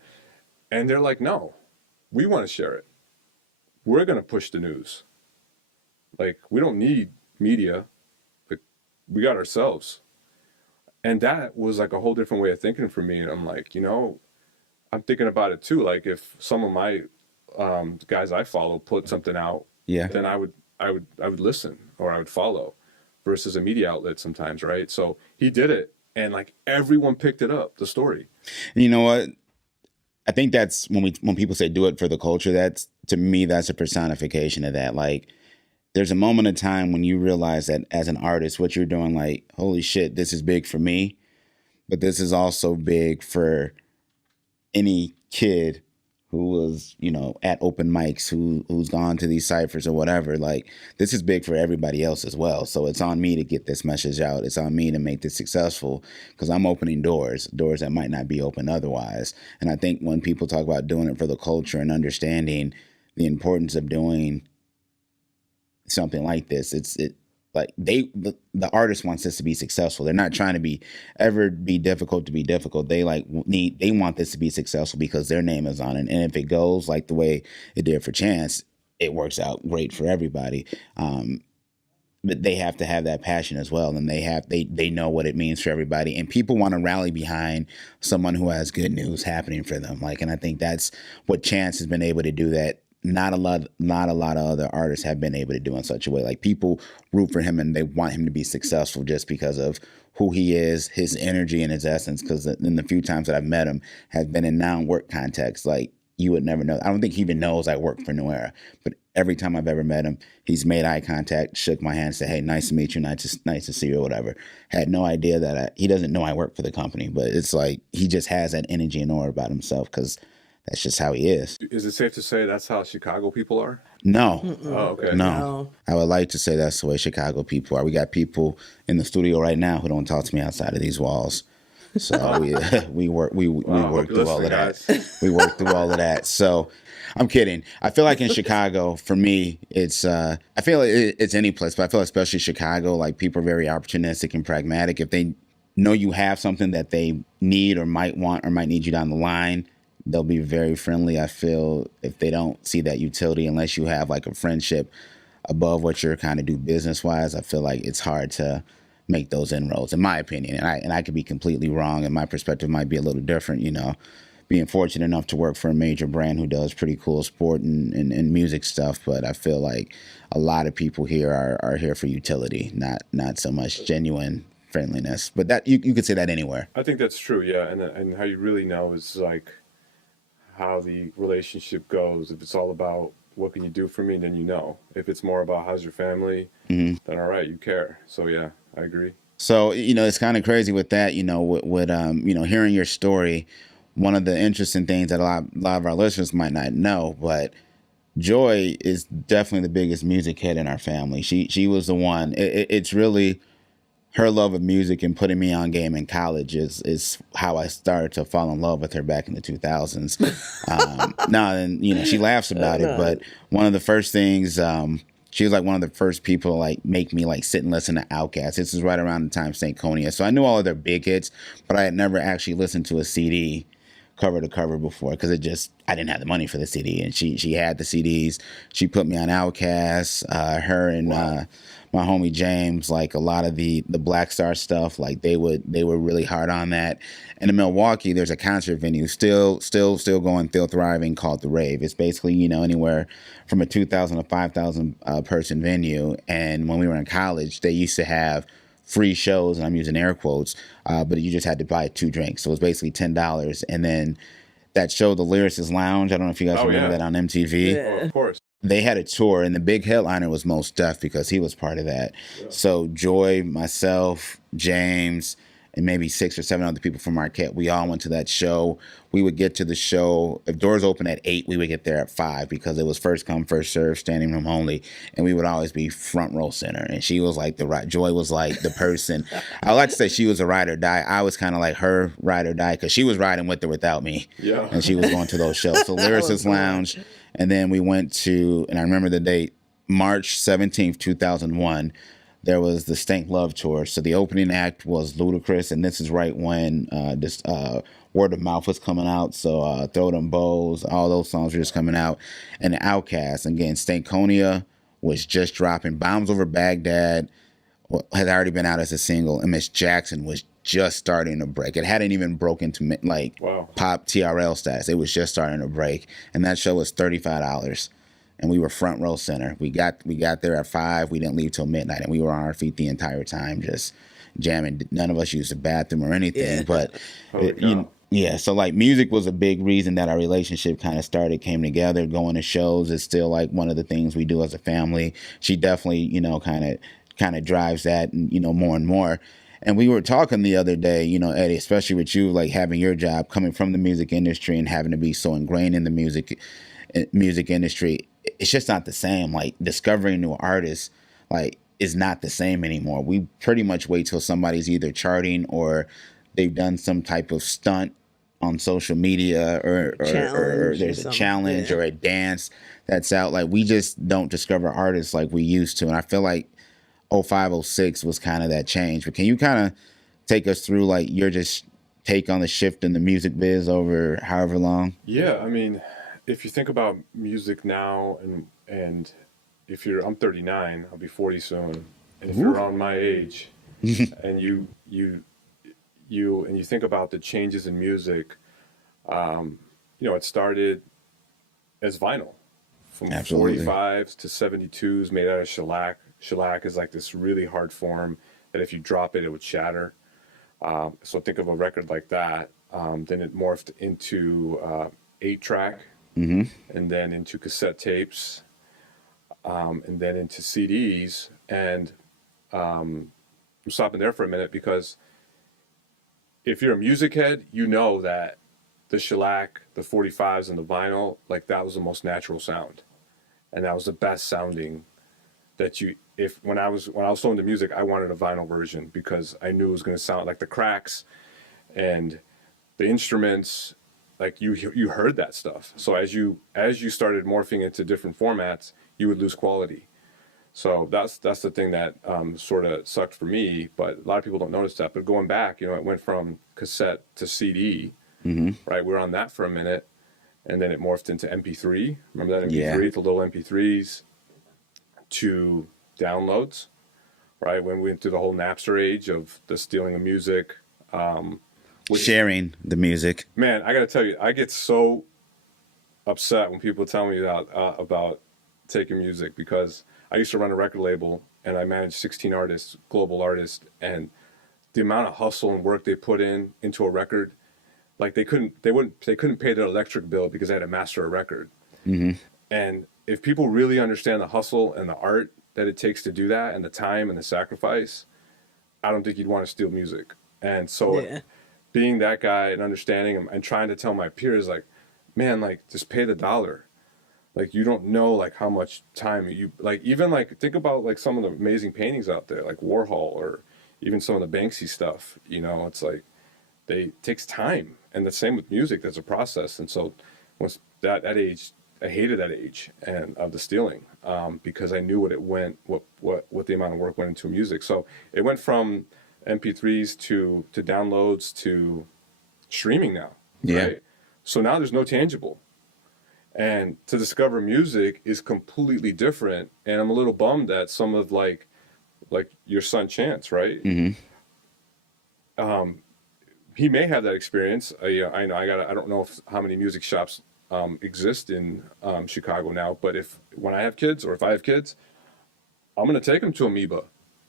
And they're like, no, we want to share it. We're going to push the news. Like, we don't need media. Like, we got ourselves. And that was like a whole different way of thinking for me. And I'm like, I'm thinking about it too. Like, if some of my guys I follow put something out, Yeah. then I would listen or I would follow, versus a media outlet sometimes, right? So he did it, and like everyone picked it up, the story. And you know what? I think that's when people say do it for the culture, that's, to me, that's a personification of that. Like, there's a moment of time when you realize that as an artist, what you're doing, like, holy shit, this is big for me, but this is also big for any kid who was, at open mics, who's gone to these ciphers or whatever. Like, this is big for everybody else as well. So it's on me to get this message out. It's on me to make this successful, because I'm opening doors that might not be open otherwise. And I think when people talk about doing it for the culture and understanding the importance of doing something like this, like the artist wants this to be successful. They're not trying to be difficult to be difficult. They want this to be successful because their name is on it. And if it goes like the way it did for Chance, it works out great for everybody. But they have to have that passion as well. And they know what it means for everybody. And people want to rally behind someone who has good news happening for them. Like, and I think that's what Chance has been able to do, that not a lot of other artists have been able to do in such a way. Like, people root for him and they want him to be successful just because of who he is, his energy and his essence. Because in the few times that I've met him has been in non-work context. Like, you would never know. I don't think he even knows I work for New Era. But every time I've ever met him, he's made eye contact, shook my hand, said, hey, nice to meet you, nice to see you, or whatever. Had no idea that he doesn't know I work for the company. But it's like, he just has that energy and aura about himself, because that's just how he is. Is it safe to say that's how Chicago people are? No. Mm-mm. Oh, okay. No. I would like to say that's the way Chicago people are. We got people in the studio right now who don't talk to me outside of these walls. So we work through all of that. We work through all of that. So I'm kidding. I feel like in Chicago, for me, it's I feel it's any place, but I feel especially Chicago, like, people are very opportunistic and pragmatic. If they know you have something that they need or might want or might need you down the line, they'll be very friendly. I feel if they don't see that utility, unless you have like a friendship above what you're kind of do business wise, I feel like it's hard to make those inroads, in my opinion. And I could be completely wrong, and my perspective might be a little different, being fortunate enough to work for a major brand who does pretty cool sport and music stuff. But I feel like a lot of people here are here for utility, not so much genuine friendliness. But that you could say that anywhere. I think that's true, yeah. And how you really know is like how the relationship goes. If it's all about what can you do for me, then If it's more about how's your family, then all right, you care. So yeah, I agree. So, it's kind of crazy with that, with hearing your story. One of the interesting things that a lot of our listeners might not know, but Joy is definitely the biggest music head in our family. She was the one. It's really her love of music and putting me on game in college is how I started to fall in love with her back in the 2000s. No, and she laughs about it, but one of the first things, she was like one of the first people to like make me like sit and listen to Outkast. This is right around the time St. Conia, so I knew all of their big hits, but I had never actually listened to a CD cover to cover before because I didn't have the money for the CD, and she had the CDs. She put me on Outkast. Her and my homie James, like a lot of the Black Star stuff, like they were really hard on that. And in Milwaukee, there's a concert venue still going, still thriving, called The Rave. It's basically anywhere from a 2,000 to 5,000 person venue. And when we were in college, they used to have free shows, and I'm using air quotes, but you just had to buy 2 drinks. So it was basically $10. And then that show, The Lyricist Lounge, I don't know if you guys remember that on MTV. Yeah. Oh, of course. They had a tour, and the big headliner was Mos Def because he was part of that. Yeah. So Joy, myself, James, and maybe 6 or 7 other people from Marquette, we all went to that show. We would get to the show. If doors open at 8, we would get there at 5 because it was first come, first serve, standing room only. And we would always be front row center. And she was like Joy was like the person. I like to say she was a ride or die. I was kind of like her ride or die because she was riding with or without me. Yeah. And she was going to those shows. So Lyricist Lounge. And then we went to, and I remember the date, March 17th, 2001. There was the Stank Love Tour. So the opening act was Ludacris, and this is right when this Word of Mouth was coming out. So Throw Them Bows, all those songs were just coming out. And Outkast, again, Stankonia was just dropping. Bombs Over Baghdad had already been out as a single, and Miss Jackson was just starting to break. It hadn't even broken to pop TRL status. It was just starting to break, and that show was $35. And we were front row center. We got there at 5. We didn't leave till midnight, and we were on our feet the entire time, just jamming. None of us used the bathroom or anything, but so like music was a big reason that our relationship kind of came together. Going to shows is still like one of the things we do as a family. She definitely, kind of drives that, more and more. And we were talking the other day, Eddie, especially with you, like having your job, coming from the music industry and having to be so ingrained in the music industry. It's just not the same. Like discovering new artists, like is not the same anymore. We pretty much wait till somebody's either charting or they've done some type of stunt on social media or there's a challenge or a dance that's out. Like we just don't discover artists like we used to. And I feel like 05, 06 was kind of that change. But can you kind of take us through like your just take on the shift in the music biz over however long? Yeah, I mean, if you think about music now, and I'm 39, I'll be 40 soon, and if you're around my age, and you think about the changes in music, it started as vinyl, from 45s to 72s, made out of shellac. Shellac is like this really hard form that if you drop it, it would shatter. So think of a record like that. Then it morphed into 8-track. Mm-hmm. And then into cassette tapes, and then into CDs. And I'm stopping there for a minute because if you're a music head, you know that the shellac, the 45s, and the vinyl, like that was the most natural sound, and that was the best sounding. When I was so into music, I wanted a vinyl version because I knew it was going to sound like the cracks and the instruments. Like you heard that stuff. So as you started morphing into different formats, you would lose quality. So that's the thing that sort of sucked for me. But a lot of people don't notice that. But going back, it went from cassette to CD. Mm-hmm. Right, we were on that for a minute, and then it morphed into MP3. Remember that MP3, the little MP3s, to downloads. Right, when we went through the whole Napster age of the stealing of music. Sharing the music. Man, I gotta tell you, I get so upset when people tell me about taking music, because I used to run a record label and I managed 16 artists, global artists, and the amount of hustle and work they put into a record, like they couldn't pay their electric bill because they had to master a record. Mm-hmm. And if people really understand the hustle and the art that it takes to do that, and the time and the sacrifice, I don't think you'd want to steal music. And so being that guy and understanding and trying to tell my peers, like, man, like, just pay the dollar. Like, you don't know, like, how much time you, like, even, like, think about, like, some of the amazing paintings out there, like Warhol, or even some of the Banksy stuff, it's like it takes time. And the same with music, there's a process. And so once that age, I hated that age and of the stealing, because I knew what it went, what the amount of work went into music. So it went from MP3s to downloads to streaming now. Yeah. Right? So now there's no tangible. And to discover music is completely different. And I'm a little bummed that some of like your son Chance, right? Mm-hmm. He may have that experience. I don't know how many music shops exist in Chicago now, but when I have kids or if I have kids, I'm going to take them to Amoeba,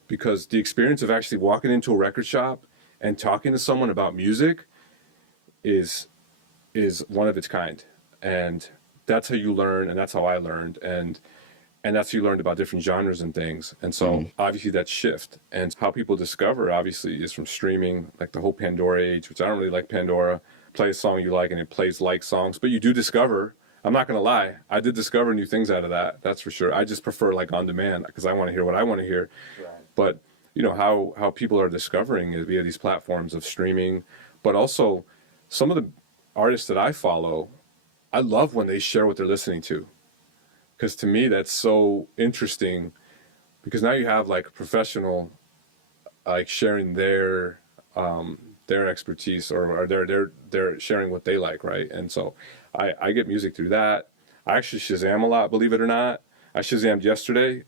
because the experience of actually walking into a record shop and talking to someone about music is one of its kind. And that's how you learn, and that's how I learned, and that's how you learned about different genres and things. And so obviously that shift, and how people discover obviously is from streaming, like the whole Pandora age, which I don't really like Pandora. Play a song you like and it plays like songs, but you do discover, I'm not going to lie, I did discover new things out of that. That's for sure. I just prefer like on demand because I want to hear what I want to hear. Right. But how people are discovering is via these platforms of streaming, but also some of the artists that I follow, I love when they share what they're listening to, because to me that's so interesting, because now you have like a professional like sharing their expertise, or they're sharing what they like, right? And so I get music through that. I actually Shazam a lot, believe it or not. I Shazammed yesterday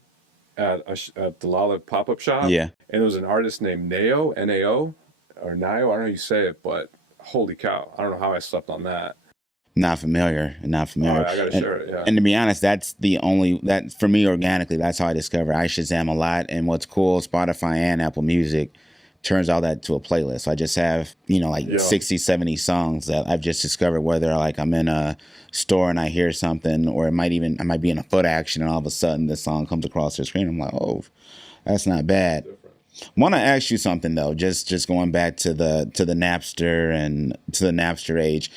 at the Lala pop-up shop. Yeah. And there was an artist named Nao, N-A-O, or Nio, I don't know how you say it, but holy cow, I don't know how I slept on that. Not familiar. All right, I gotta share it, yeah. And to be honest, that's that for me organically, that's how I discover. I Shazam a lot. And what's cool, Spotify and Apple Music turns all that to a playlist. So I just have, 60, 70 songs that I've just discovered, whether like I'm in a store and I hear something, or I might be in a foot action and all of a sudden this song comes across the screen. I'm like, oh, that's not bad. Want to ask you something though, just going back to the Napster and to the Napster age.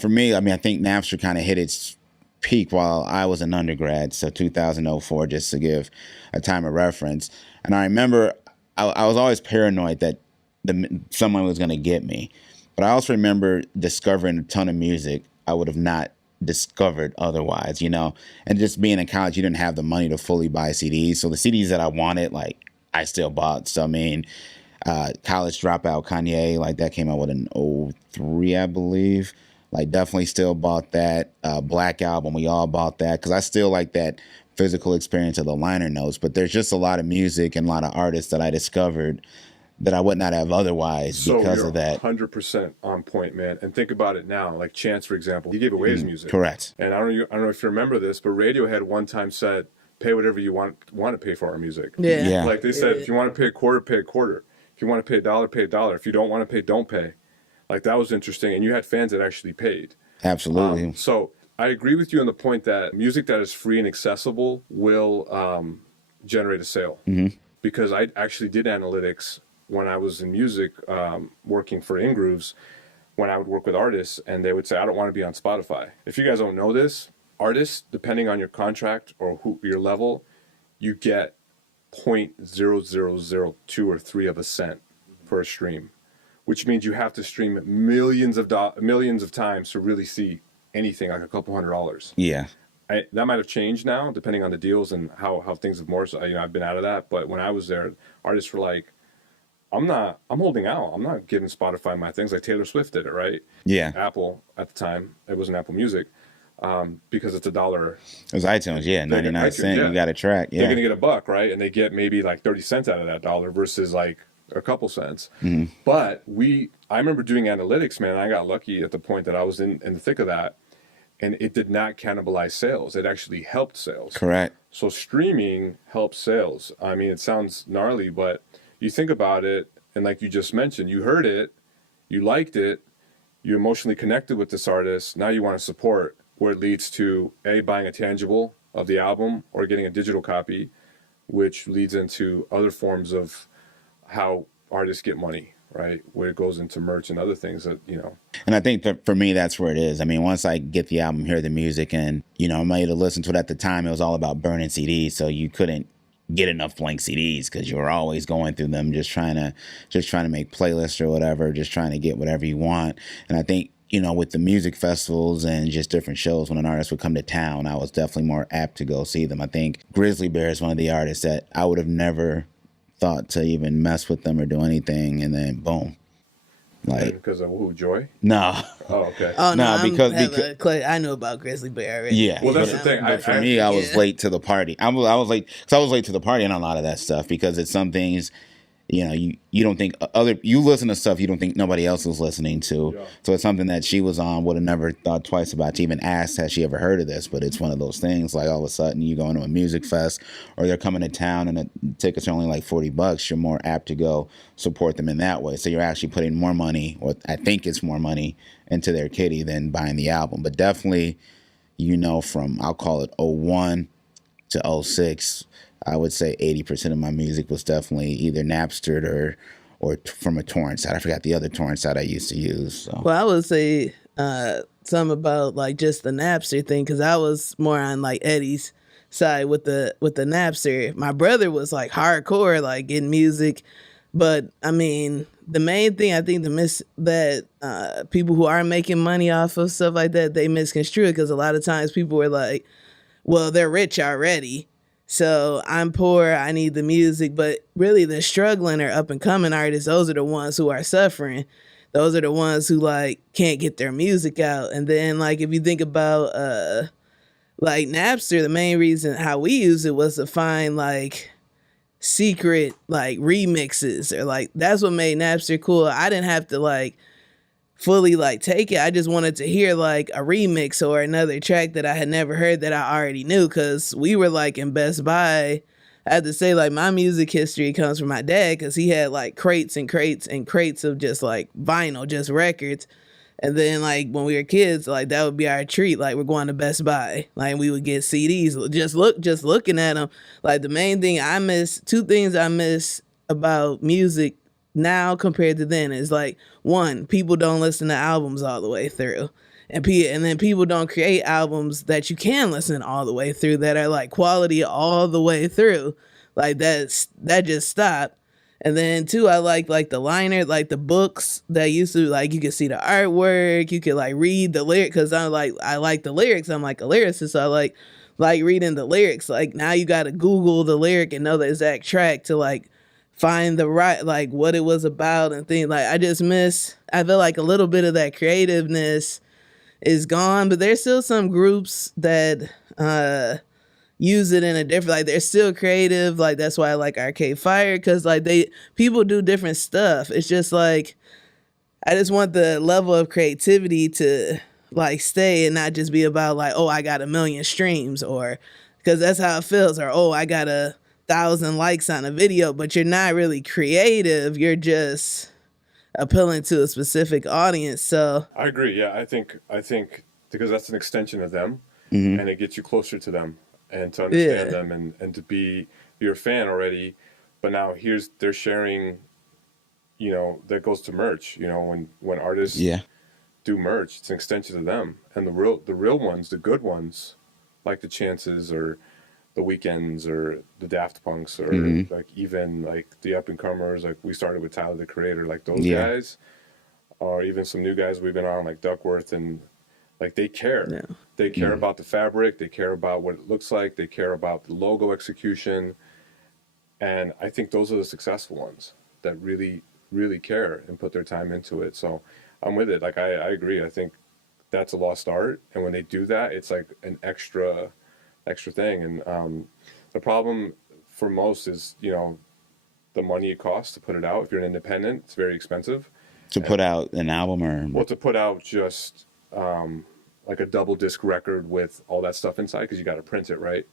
For me, I think Napster kind of hit its peak while I was an undergrad, so 2004, just to give a time of reference. And I remember I was always paranoid that someone was going to get me, but I also remember discovering a ton of music I would have not discovered otherwise. And just being in college, you didn't have the money to fully buy CDs, so the CDs that I wanted, like, I still bought. So College Dropout, Kanye, like that came out with an 03, I believe. Like definitely still bought that. Black Album, we all bought that, because I still like that physical experience of the liner notes. But there's just a lot of music and a lot of artists that I discovered that I would not have otherwise because of that. 100% on point, man. And think about it now. Like Chance, for example, he gave away his music. Correct. And I don't know if you remember this, but Radiohead one time said, pay whatever you want to pay for our music. Yeah. Like they said, if you want to pay a quarter, pay a quarter. If you want to pay $1, pay $1. If you don't want to pay, don't pay. Like that was interesting. And you had fans that actually paid. Absolutely. So I agree with you on the point that music that is free and accessible will generate a sale. Mm-hmm. Because I actually did analytics when I was in music, working for InGrooves, when I would work with artists, and they would say, I don't want to be on Spotify. If you guys don't know this, artists, depending on your contract or your level, you get 0.0002 or 3 of a cent for a stream, which means you have to stream millions of times to really see anything, like a couple $100. Yeah. That might have changed now, depending on the deals and how things have morphed. I've been out of that, but when I was there, artists were like, I'm holding out. I'm not giving Spotify my things, like Taylor Swift did it, right? Yeah. Apple at the time, it wasn't Apple Music, because it's $1. It was iTunes, yeah, 99 cents. Yeah. You got a track, yeah. They're gonna get $1, right? And they get maybe like 30 cents out of that dollar versus like a couple cents. Mm-hmm. But I remember doing analytics, man. I got lucky at the point that I was in the thick of that, and it did not cannibalize sales. It actually helped sales. Correct. So streaming helps sales. I mean, it sounds gnarly, but you think about it, and like you just mentioned, you heard it, you liked it, you emotionally connected with this artist, now you want to support, where it leads to buying a tangible of the album or getting a digital copy, which leads into other forms of how artists get money, right? Where it goes into merch and other things that, And I think that for me, that's where it is. I mean, once I get the album, hear the music, and, I'm able to listen to it. At the time, it was all about burning CDs, so you couldn't get enough blank CDs because you were always going through them, just trying to make playlists or whatever, just trying to get whatever you want. And I think, with the music festivals and just different shows, when an artist would come to town, I was definitely more apt to go see them. I think Grizzly Bear is one of the artists that I would have never thought to even mess with them or do anything, and then boom. Like, because of who, Joy? No. Oh, okay. Oh no, because I know about Grizzly Bear already. Yeah. Well, that's the thing. But for me, I was late to the party. I was late because I was late to the party on a lot of that stuff because it's some things, you don't think you listen to stuff you don't think nobody else is listening to. Yeah. So it's something that she was on, would have never thought twice about to even ask has she ever heard of this. But it's one of those things like all of a sudden you go into a music fest or they're coming to town and the tickets are only like $40. You're more apt to go support them in that way. So you're actually putting more money, or I think it's more money, into their kitty than buying the album. But definitely, from I'll call it 01 to 06, I would say 80% of my music was definitely either Napstered or from a torrent site. I forgot the other torrent site I used to use. So. Well, I would say something about like just the Napster thing, because I was more on like Eddie's side with the Napster. My brother was like hardcore, like getting music, but I mean, the main thing I think that people who are making money off of stuff like that, they misconstrue it, because a lot of times people were like, well, they're rich already, so I'm poor, I need the music. But really the struggling or up and coming artists, those are the ones who are suffering. Those are the ones who like can't get their music out. And then like if you think about like Napster, the main reason how we use it was to find like secret like remixes, or like that's what made Napster cool. I didn't have to like fully like take it. I just wanted to hear like a remix or another track that I had never heard that I already knew, because we were like in Best Buy. I have to say, like, my music history comes from my dad, because he had like crates and crates and crates of just like vinyl, just records. And then like when we were kids, like that would be our treat. Like we're going to Best Buy, like we would get CDs. Just looking at them. Like the main thing I miss, two things I miss about music now compared to then is like, one, people don't listen to albums all the way through, and then people don't create albums that you can listen all the way through that are like quality all the way through. Like that just stopped. And then two, I like the liner, like the books that used to, like you could see the artwork, you could like read the lyric, because I like the lyrics. I'm like a lyricist, so I like reading the lyrics. Like now you got to Google the lyric and know the exact track to like find the right, like what it was about and things. Like I feel like a little bit of that creativeness is gone, but there's still some groups that use it in a different, like they're still creative. Like that's why I like Arcade Fire, because like people do different stuff. It's just like I just want the level of creativity to like stay and not just be about like, oh, I got 1 million streams, or because that's how it feels, or oh, I got 1,000 likes on a video, but you're not really creative. You're just appealing to a specific audience. So I agree. Yeah, I think because that's an extension of them, Mm-hmm. and it gets you closer to them and to understand them and to be you're a fan already, but now they're sharing, that goes to merch. When artists do merch, it's an extension of them, and the real ones, the good ones, like the Chances or the Weekends or the Daft Punks, or like even like the up and comers, like we started with Tyler the Creator, like those guys, or even some new guys we've been on like Duckworth, and like they care. Yeah. They care about the fabric, they care about what it looks like, they care about the logo execution. And I think those are the successful ones that really, really care and put their time into it. So I'm with it. Like I agree. I think that's a lost art. And when they do that, it's like an extra thing. And the problem for most is, the money it costs to put it out. If you're an independent, it's very expensive. To put out an album, or well, to put out just like a double disc record with all that stuff inside, because you got to print it, right?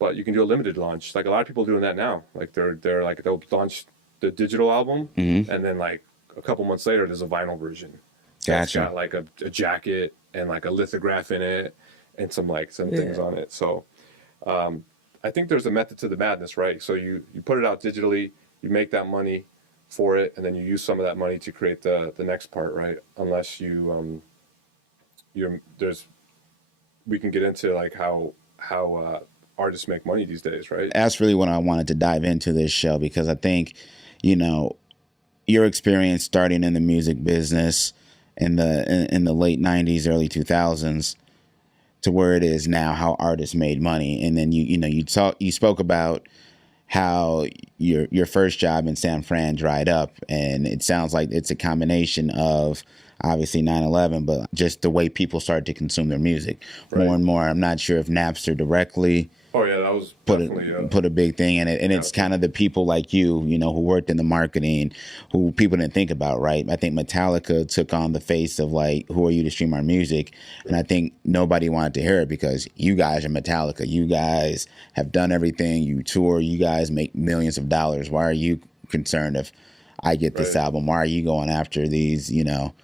But you can do a limited launch. Like a lot of people are doing that now. Like they're like they'll launch the digital album, and then like a couple months later, there's a vinyl version. Gotcha. It's got like a jacket and like a lithograph in it and some things on it. So I think there's a method to the madness, right? So you put it out digitally, you make that money for it, and then you use some of that money to create the next part, right? Unless we can get into like how artists make money these days, right? That's really what I wanted to dive into this show, because I think, you know, your experience starting in the music business in the late 90s, early 2000s to where it is now, how artists made money. And then you spoke about how your first job in San Fran dried up, and it sounds like it's a combination of obviously 9/11, but just the way people started to consume their music more and more. I'm not sure if Napster directly Oh yeah, that was definitely put a big thing in it, and it's kind of the people like you know, who worked in the marketing, who people didn't think about, right? I think Metallica took on the face of like, who are you to stream our music? And I think nobody wanted to hear it because you guys are Metallica. You guys have done everything. You tour. You guys make millions of dollars. Why are you concerned if I get this album? Why are you going after these, you know,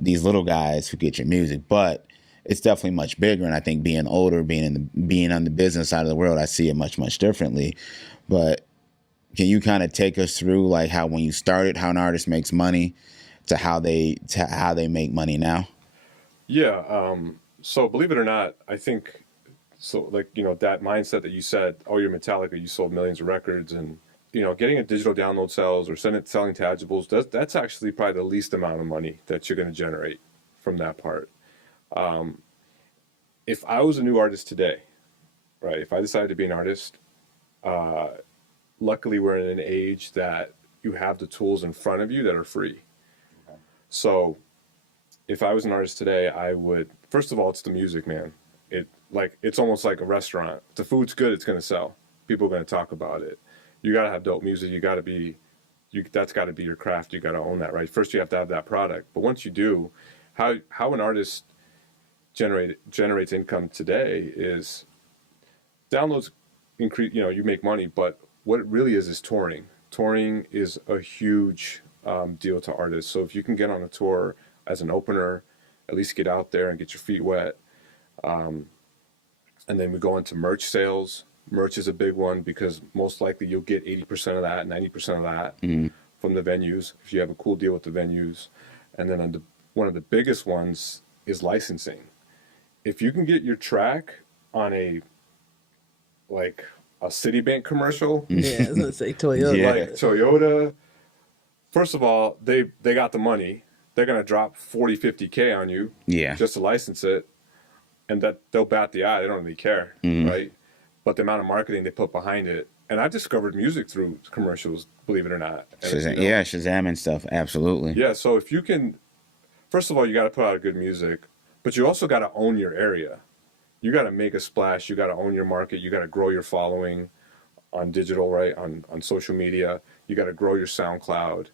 these little guys who get your music? But it's definitely much bigger, and I think being older, being on the business side of the world, I see it much differently. But can you kind of take us through like how when you started, how an artist makes money, to how they make money now? Yeah. So believe it or not, I think so. Like, you know, that mindset that you said, oh, you're Metallica, you sold millions of records, and you know, getting a digital download sales or selling tangibles, that's actually probably the least amount of money that you're going to generate from that part. If I was a new artist today, right, if I decided to be an artist, luckily we're in an age that you have the tools in front of you that are free. Okay. So if I was an artist today, I would, first of all, it's the music, man. It's almost like a restaurant. If the food's good, it's going to sell. People are going to talk about it. You got to have dope music. That's got to be your craft. You got to own that, right? First, you have to have that product. But once you do, how an artist generates income today is downloads increase, you know, you make money, but what it really is touring. Touring is a huge deal to artists. So if you can get on a tour as an opener, at least get out there and get your feet wet. And then we go into merch sales. Merch is a big one because most likely you'll get 80% of that, 90% of that from the venues if you have a cool deal with the venues. And then one of the biggest ones is licensing. If you can get your track on a Citibank commercial, yeah, I was gonna say Toyota. Yeah. like Toyota, first of all, they got the money. They're gonna drop 40-50K on you, just to license it, and that they'll bat the eye. They don't really care, right? But the amount of marketing they put behind it, and I discovered music through commercials, believe it or not. Shazam, Shazam and stuff, absolutely. Yeah, so if you can, first of all, you got to put out good music, but you also got to own your area. You got to make a splash. You got to own your market. You got to grow your following on digital, right? On social media. You got to grow your SoundCloud.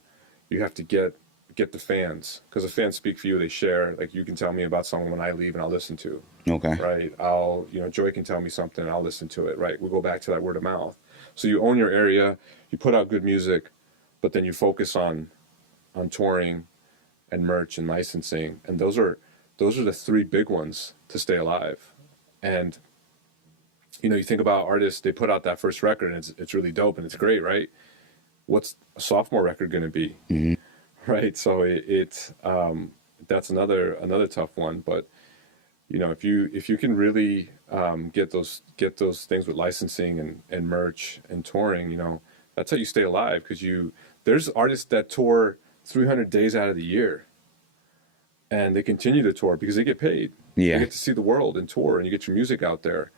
You have to get the fans, because the fans speak for you. They share. Like, you can tell me about someone when I leave and I'll listen to. Okay. Right. Joy can tell me something and I'll listen to it. Right. We'll go back to that word of mouth. So you own your area. You put out good music, but then you focus on touring and merch and licensing. And those are the three big ones to stay alive. And, you know, you think about artists, they put out that first record and it's really dope and it's great, right? What's a sophomore record going to be? Right. So it's that's another tough one. But, you know, if you can really get those things with licensing and merch and touring, you know, that's how you stay alive. Because there's artists that tour 300 days out of the year, and they continue to tour because they get paid. Yeah, you get to see the world and tour, and you get your music out there.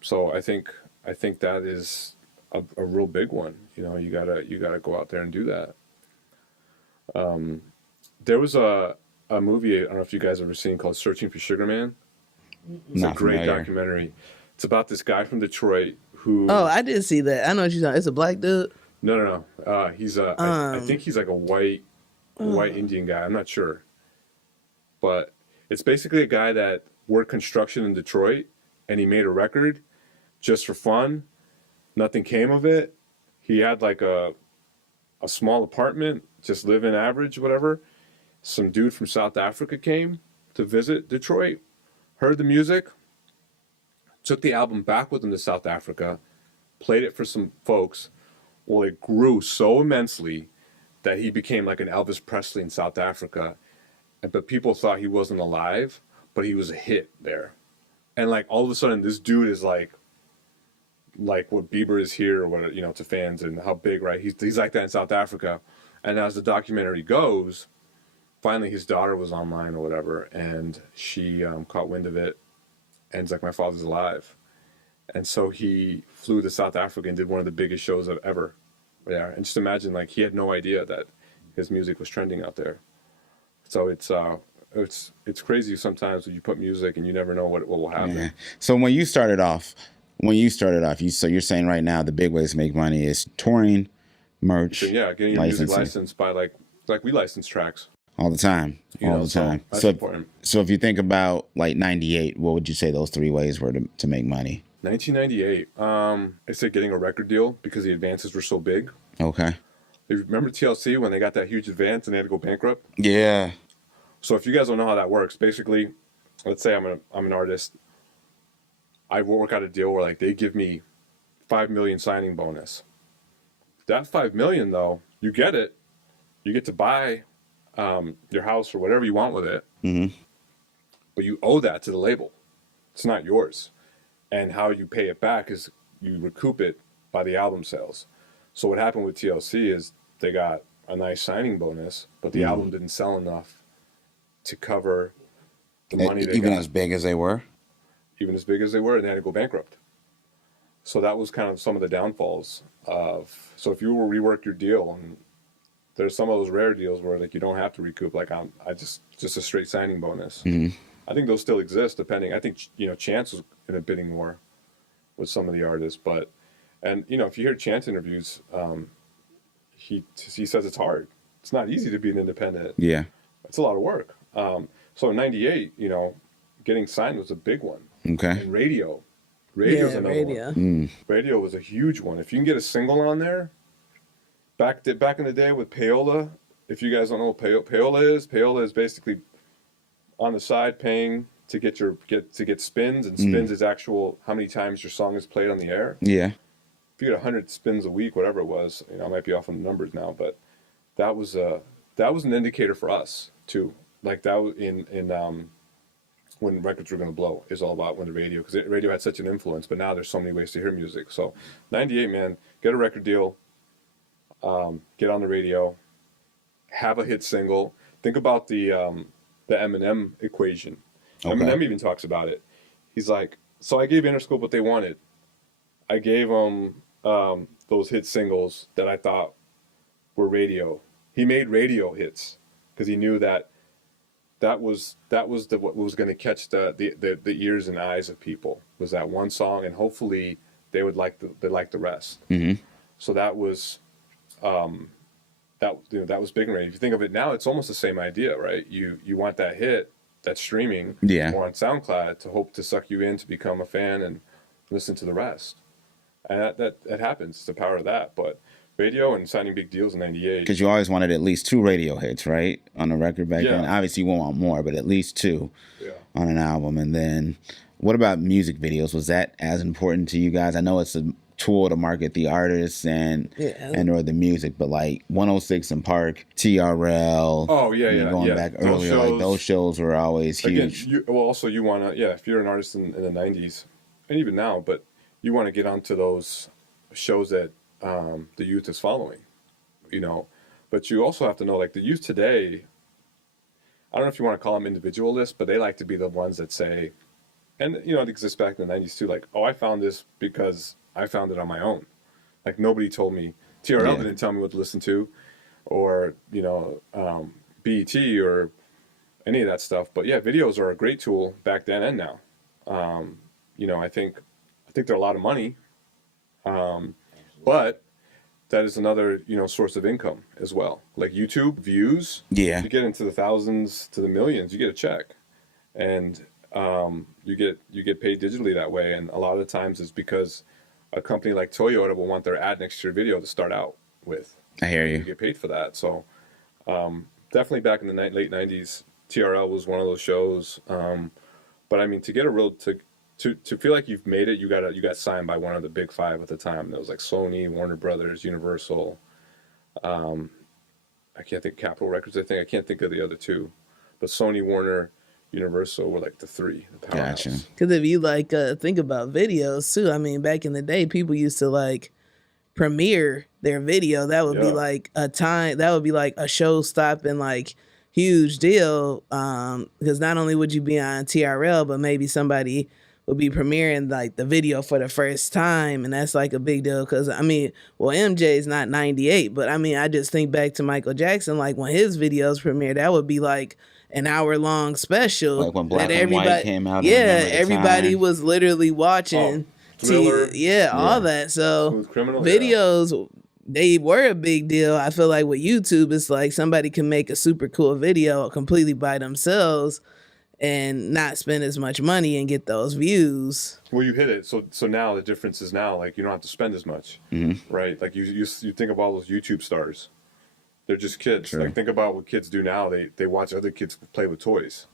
So I think that is a real big one. You know, you gotta go out there and do that. There was a movie, I don't know if you guys have ever seen, called Searching for Sugar Man. It's a great documentary. It's about this guy from Detroit who... Oh, I did see that. I know what you're talking. It's a black dude? No. He's I think he's like a white Indian guy. I'm not sure. But it's basically a guy that worked construction in Detroit, and he made a record just for fun. Nothing came of it. He had like a small apartment, just living average, whatever. Some dude from South Africa came to visit Detroit, heard the music, took the album back with him to South Africa, played it for some folks. Well, it grew so immensely that he became like an Elvis Presley in South Africa. But people thought he wasn't alive, but he was a hit there. And like all of a sudden, this dude is like what Bieber is here, or what, you know, to fans, and how big, right? He's like that in South Africa. And as the documentary goes, finally his daughter was online or whatever, and she caught wind of it, and it's like, my father's alive. And so he flew to South Africa and did one of the biggest shows of ever. Yeah, and just imagine, like, he had no idea that his music was trending out there. So it's crazy sometimes when you put music and you never know what will happen. Yeah. So so you're saying right now the big ways to make money is touring, merch, So yeah, getting your licensing. music licensed by like we license tracks. All the time. You All know, the so time. that's So, important. so if you think about like 98, what would you say those three ways were to make money? 1998. I said getting a record deal because the advances were so big. Okay. You remember TLC when they got that huge advance and they had to go bankrupt? Yeah. So if you guys don't know how that works, basically, let's say I'm an artist. I work out a deal where like they give me 5 million signing bonus. That 5 million though, you get it. You get to buy your house or whatever you want with it. Mm-hmm. But you owe that to the label. It's not yours. And how you pay it back is you recoup it by the album sales. So what happened with TLC is they got a nice signing bonus, but the album didn't sell enough to cover the money they Even got. as big as they were? Even as big as they were, and they had to go bankrupt. So that was kind of some of the downfalls of. So if you will rework your deal, and there's some of those rare deals where like you don't have to recoup, like I just a straight signing bonus. Mm-hmm. I think those still exist, depending. I think, you know, Chance was in a bidding war with some of the artists, but, and you know, if you hear Chance interviews, he says it's hard. It's not easy to be an independent. Yeah. It's a lot of work. So in '98, you know, getting signed was a big one. Okay. And radio's another radio. one. Radio was a huge one. If you can get a single on there, back in the day with payola. If you guys don't know what payola is basically on the side paying to get spins, and spins is actual how many times your song is played on the air. Yeah. If you get 100 spins a week, whatever it was, you know, I might be off on the numbers now, but that was an indicator for us too. Like that was in when records were going to blow is all about when the radio, because radio had such an influence. But now there's so many ways to hear music. So '98, man, get a record deal, get on the radio, have a hit single. Think about the Eminem equation. Okay. Eminem even talks about it. He's like, so I gave Interscope what they wanted. I gave them those hit singles that I thought were radio. He made radio hits because he knew that was what was going to catch the ears and eyes of people, was that one song, and hopefully they would like the rest. Mm-hmm. So that was that was big and radio. If you think of it now, it's almost the same idea, right? You want that hit that's streaming or on SoundCloud to hope to suck you in to become a fan and listen to the rest. And that happens. It's the power of that. But radio and signing big deals in '98. Because you always wanted at least 2 radio hits, right? On a record back then. Obviously, you won't want more, but at least 2 on an album. And then what about music videos? Was that as important to you guys? I know it's a tool to market the artists and or the music, but like 106 and Park, TRL. Oh, yeah. Going back earlier, like those shows were always huge. Again, you want to, if you're an artist in the '90s, and even now, but you want to get onto those shows that the youth is following, you know. But you also have to know, like, the youth today, I don't know if you want to call them individualists, but they like to be the ones that say, and, you know, it exists back in the '90s too, like, oh, I found this because I found it on my own. Like, nobody told me. TRL didn't tell me what to listen to, or, you know, BET or any of that stuff. But yeah, videos are a great tool back then and now. You know, I think they're a lot of money, but that is another, you know, source of income as well. Like YouTube views, you get into the thousands to the millions, you get a check, and you get paid digitally that way. And a lot of the times it's because a company like Toyota will want their ad next to your video to start out with. I hear you. You get paid for that. So definitely back in the late '90s, TRL was one of those shows. But I mean, to get a real to feel like you've made it, you got signed by one of the big 5 at the time. There was like Sony, Warner Brothers, Universal. I can't think Capitol Records. I can't think of the other 2, but Sony, Warner, Universal were like the three, the powerhouse. Gotcha. Because if you like think about videos too, I mean, back in the day, people used to like premiere their video. That would be Yeah. like a time. That would be like a show stopping like huge deal. Because not only would you be on TRL, but maybe somebody would be premiering like the video for the first time, and that's like a big deal. Because I mean, well, MJ's not 98, but I mean, I just think back to Michael Jackson, like when his videos premiered, that would be like an hour-long special. Like when Black that and White everybody, came out. I yeah, remember the everybody time. was literally watching. Thriller. All that. So Smooth Criminal, videos, they were a big deal. I feel like with YouTube, it's like somebody can make a super cool video completely by themselves and not spend as much money and get those views. Well, you hit it. So now the difference is now like you don't have to spend as much, right? Like you think of all those YouTube stars, they're just kids. True. Like think about what kids do now. They watch other kids play with toys,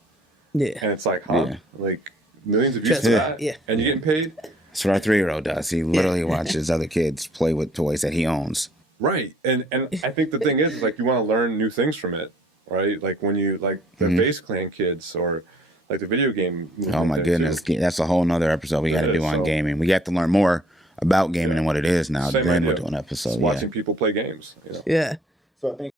Yeah. and it's like, huh? Yeah. Like millions of views Trust for me. that, Yeah. and you're getting paid, That's what our 3-year-old does. He literally watches other kids play with toys that he owns. right? And I think the thing is like you want to learn new things from it, right? Like when you like the Face Clan kids or like the video game. Oh my goodness, that's a whole nother episode we got to It do is, on so- gaming. We got to learn more about gaming and what it is now. Same Then idea. we'll do an episode. Just Yeah. watching people play games. You know? Yeah. So I think.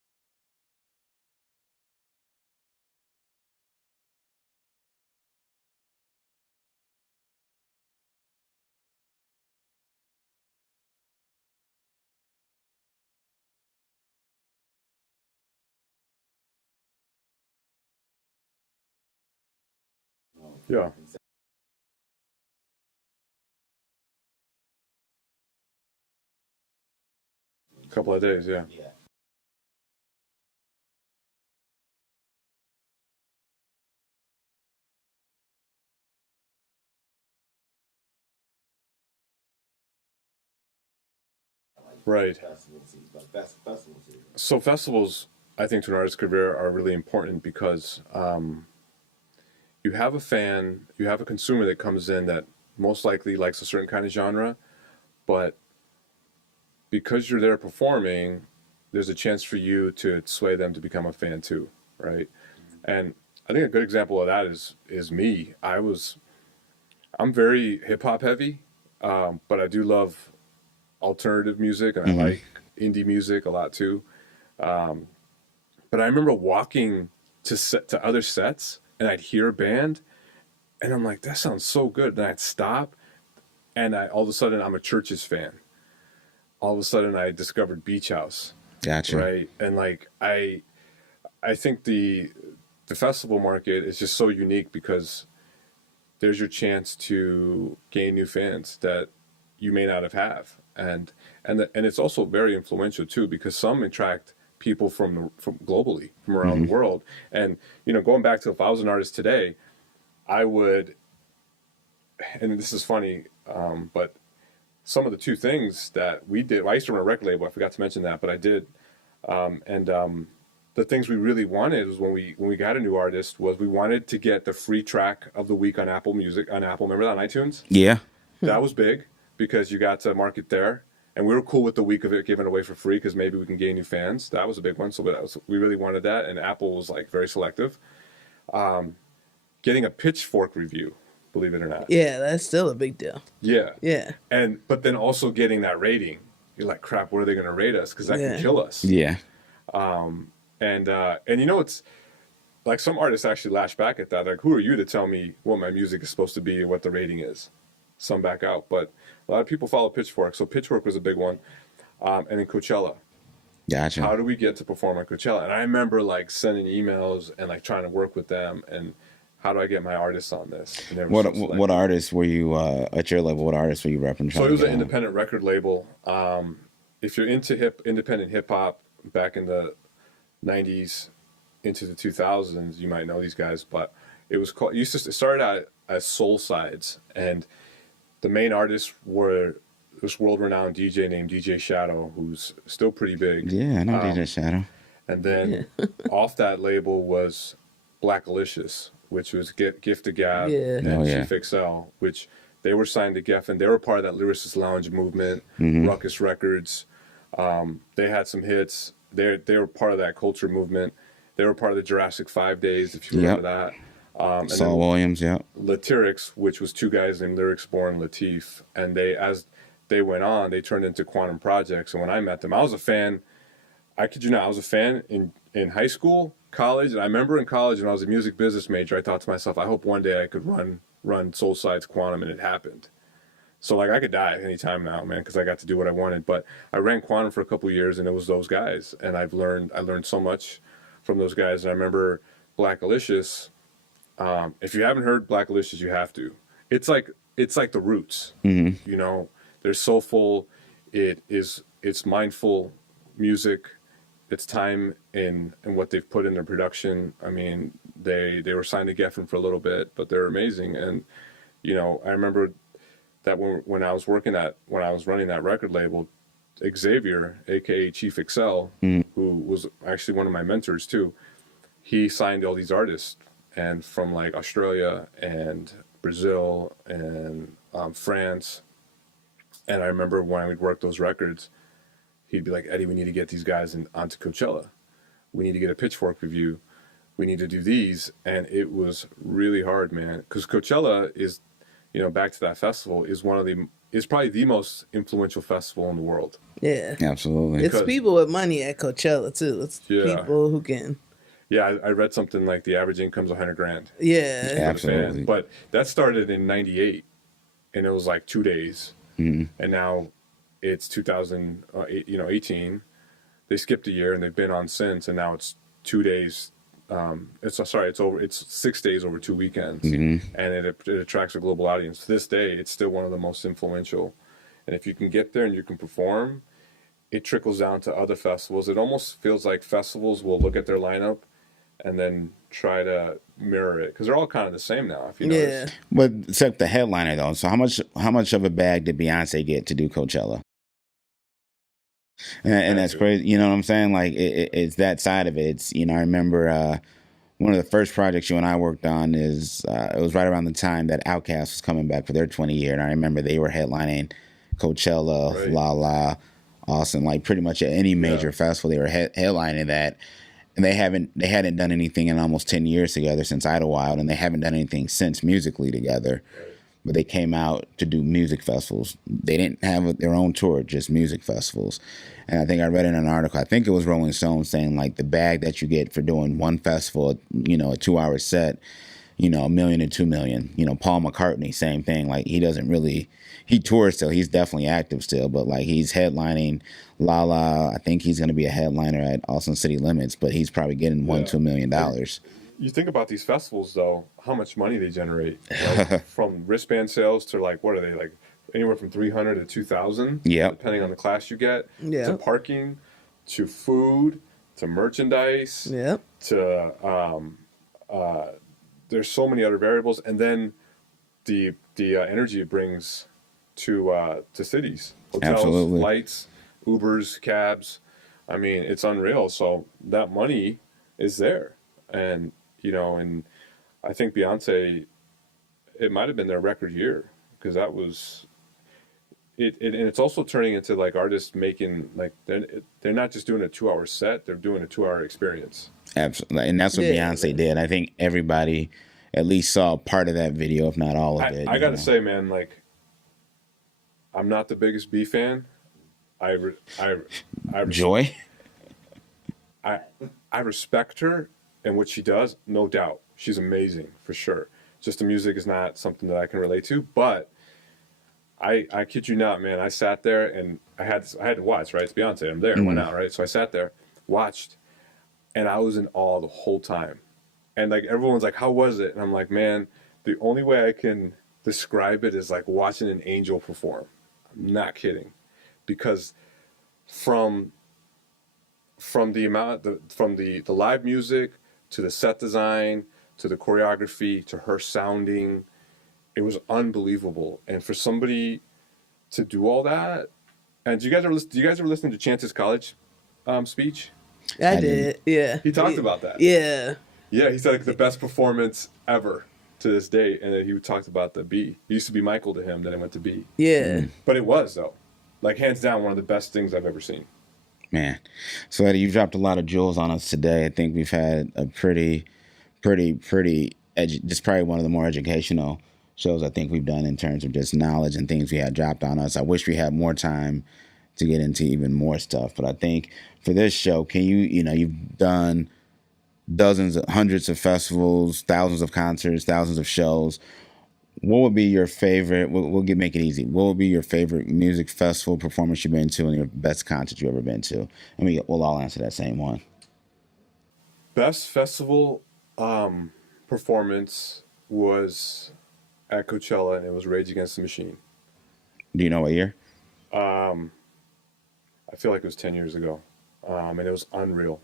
Yeah. A couple of days, yeah. Right. So festivals, I think, to an artist's career are really important because you have a fan, you have a consumer that comes in that most likely likes a certain kind of genre, but because you're there performing, there's a chance for you to sway them to become a fan too, right? And I think a good example of that is me. I'm very hip hop heavy, but I do love alternative music and I like indie music a lot too. But I remember walking to other sets and I'd hear a band and I'm like, that sounds so good. And I'd stop and all of a sudden I'm a Churches fan. All of a sudden I discovered Beach House. Gotcha. Right. And like I think the festival market is just so unique because there's your chance to gain new fans that you may not have. And it's also very influential too because some attract people from globally, from around the world. And you know, going back to if I was an artist today, I would, and this is funny, but some of the two things that we did, I used to run a record label, I forgot to mention that, but I did. The things we really wanted was when we got a new artist was we wanted to get the free track of the week on Apple Music, on Apple, remember that on iTunes? Yeah. That was big because you got to market there. And we were cool with the week of it given away for free because maybe we can gain new fans. That was a big one. So we really wanted that. And Apple was like very selective. Getting a Pitchfork review, believe it or not. Yeah, that's still a big deal. Yeah. Yeah. But then also getting that rating. You're like, crap, what are they going to rate us? Because that can kill us. Yeah. And you know, it's like some artists actually lash back at that. Like, who are you to tell me what my music is supposed to be and what the rating is? Some back out. But a lot of people follow Pitchfork. So Pitchfork was a big one. And then Coachella. Gotcha. How do we get to perform at Coachella? And I remember like sending emails and like trying to work with them and how do I get my artists on this? And they were so selective. What artists were you at your level? What artists were you repping? So it was an independent record label. If you're into independent hip hop back in the 90s into the 2000s, you might know these guys, but it started out as Soul Sides, and the main artists were this world-renowned DJ named DJ Shadow, who's still pretty big. Yeah, I know DJ Shadow. And then off that label was Blackalicious, which was Gift of Gab and Chief XL, which they were signed to Geffen. They were part of that Lyricist Lounge movement, Ruckus Records. They had some hits. They were part of that culture movement. They were part of the Jurassic 5 days, if you remember that. And Saul then Williams, yeah. Latyrix, which was two guys named Lyrics Born Latif, and as they went on, they turned into Quantum Projects. And when I met them, I was a fan. I kid you not, I was a fan in high school, college, and I remember in college when I was a music business major, I thought to myself, I hope one day I could run Soulside's Quantum, and it happened. So like I could die at any time now, man, because I got to do what I wanted. But I ran Quantum for a couple of years, and it was those guys, and I learned so much from those guys. And I remember Black Alicious. If you haven't heard Black Alicious, you have to. It's like the Roots. Mm-hmm. You know, they're soulful. It's mindful music. It's time in what they've put in their production. I mean, they were signed to Geffen for a little bit, but they're amazing. And you know, I remember that when I was running that record label, Xavier, aka Chief Excel, who was actually one of my mentors too, he signed all these artists, and from like Australia and Brazil and France. And I remember when we'd work those records, he'd be like, Eddie, we need to get these guys onto Coachella. We need to get a Pitchfork review. We need to do these. And it was really hard, man. Because Coachella is, you know, back to that festival, is probably the most influential festival in the world. Yeah. Absolutely. It's people with money at Coachella, too. It's people who can. Yeah, I read something like the average income's $100,000. Yeah. Absolutely. But that started in '98, and it was like 2 days. Mm-hmm. And now it's 2018. They skipped a year, and they've been on since, and now it's 2 days. It's 6 days over 2 weekends, and it attracts a global audience. To this day, it's still one of the most influential. And if you can get there and you can perform, it trickles down to other festivals. It almost feels like festivals will look at their lineup and then try to mirror it, because they're all kind of the same now, if you notice. But except the headliner though. So how much of a bag did Beyonce get to do Coachella? And that's crazy. You know what I'm saying? Like it's that side of it. It's, you know, I remember one of the first projects you and I worked on is it was right around the time that Outkast was coming back for their 20 year, and I remember they were headlining Coachella, Right. La, Austin, like pretty much at any major festival they were headlining that. And they hadn't done anything in almost 10 years together since Idlewild, and they haven't done anything since musically together. Right. But they came out to do music festivals. They didn't have their own tour, just music festivals. And I think I read in an article, I think it was Rolling Stone, saying like the bag that you get for doing one festival, you know, a 2-hour set, you know, $1 million to $2 million. You know, Paul McCartney, same thing. Like he tours still. He's definitely active still, but like he's headlining Lala. I think he's going to be a headliner at Austin City Limits, but he's probably getting $1-2 million. You think about these festivals, though, how much money they generate, like, from wristband sales to like, what are they, like anywhere from 300 to 2,000, depending on the class you get, to parking, to food, to merchandise, to there's so many other variables, and then the energy it brings to cities, hotels, Absolutely. flights, Ubers, cabs. I mean, it's unreal. So that money is there, and you know, and I think Beyonce, it might have been their record year, because that was it, and it's also turning into like artists making, like they're not just doing a 2-hour set, they're doing a 2-hour experience. Absolutely, and that's what Beyonce did. I think everybody at least saw part of that video, if not all of it. I gotta say, man, like I'm not the biggest B fan. I Joy. I respect her and what she does, no doubt. She's amazing for sure. Just the music is not something that I can relate to, but I kid you not, man. I sat there and I had to watch, right? It's Beyonce. I'm there. Why not, right? So I sat there, watched, and I was in awe the whole time. And like everyone's like, "How was it?" And I'm like, "Man, the only way I can describe it is like watching an angel perform." I'm not kidding, because from the live music to the set design to the choreography to her sounding, it was unbelievable. And for somebody to do all that, and do you guys ever listen to Chance's college speech? I did. Yeah. He talked about that. Yeah. Yeah, he said like the best performance ever to this date, and then he talked about the B. It used to be Michael to him, then it went to B. Yeah. But it was, though, like hands down one of the best things I've ever seen. Man. So Eddie, you've dropped a lot of jewels on us today. I think we've had a pretty just probably one of the more educational shows I think we've done in terms of just knowledge and things we had dropped on us. I wish we had more time to get into even more stuff, but I think for this show, can you've done dozens, hundreds of festivals, thousands of concerts, thousands of shows. What would be your favorite? Make it easy. What would be your favorite music festival performance you've been to, and your best concert you've ever been to? And we'll all answer that same one. Best festival performance was at Coachella, and it was Rage Against the Machine. Do you know what year? I feel like it was 10 years ago, and it was unreal.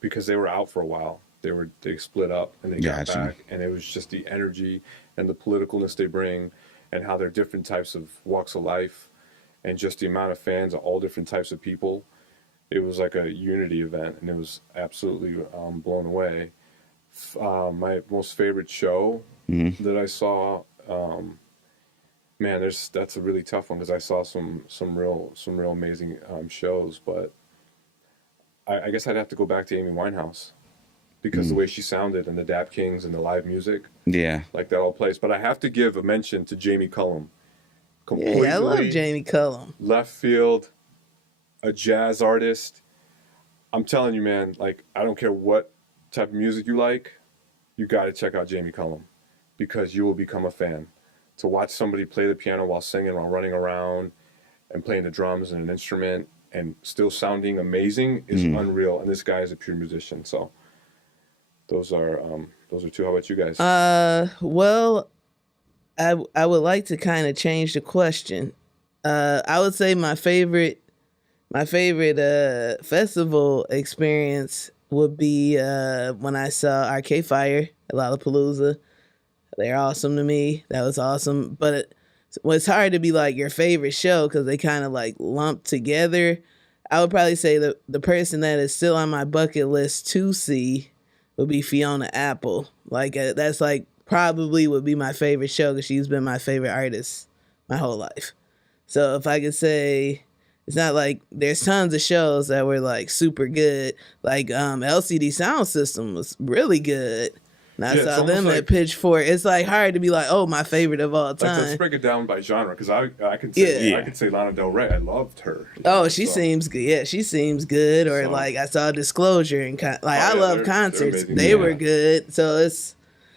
Because they were out for a while. They split up and they got back, and it was just the energy and the politicalness they bring, and how they're different types of walks of life, and just the amount of fans of all different types of people. It was like a unity event, and it was absolutely blown away. My most favorite show that I saw, man, that's a really tough one, because I saw some real amazing shows, but I guess I'd have to go back to Amy Winehouse, because the way she sounded, and the Dap Kings and the live music, like that all plays. But I have to give a mention to Jamie Cullum. Yeah, I love Jamie Cullum. Left field, a jazz artist. I'm telling you, man, like, I don't care what type of music you like, you got to check out Jamie Cullum, because you will become a fan. To watch somebody play the piano while singing, while running around and playing the drums and an instrument and still sounding amazing is unreal. And this guy is a pure musician. So those are two. How about you guys? Well, I would like to kind of change the question. I would say my favorite festival experience would be when I saw Arcade Fire at Lollapalooza. They're awesome to me. That was awesome. But it's hard to be like your favorite show, because they kind of like lump together. I would probably say the person that is still on my bucket list to see would be Fiona Apple. Like that's like probably would be my favorite show, because she's been my favorite artist my whole life. So if I could say, it's not like there's tons of shows that were like super good. Like LCD Sound System was really good. And I saw them at Pitchfork. It's like hard to be like, oh, my favorite of all time. Let's break it down by genre, because I can say Lana Del Rey. I loved her. She seems good. Yeah, she seems good. Or like I saw Disclosure and I love concerts. They were good. So it's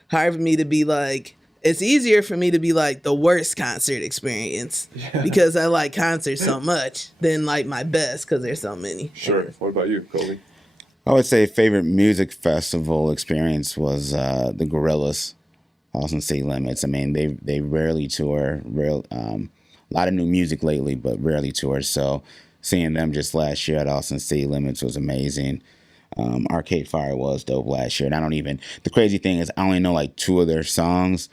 hard for me to be like. It's easier for me to be like the worst concert experience because I like concerts so much than like my best, because there's so many. Sure. What about you, Colby? I would say favorite music festival experience was the Gorillaz, Austin City Limits. I mean, they rarely tour, a lot of new music lately, but rarely tour. So seeing them just last year at Austin City Limits was amazing. Arcade Fire was dope last year. And the crazy thing is I only know like 2 of their songs,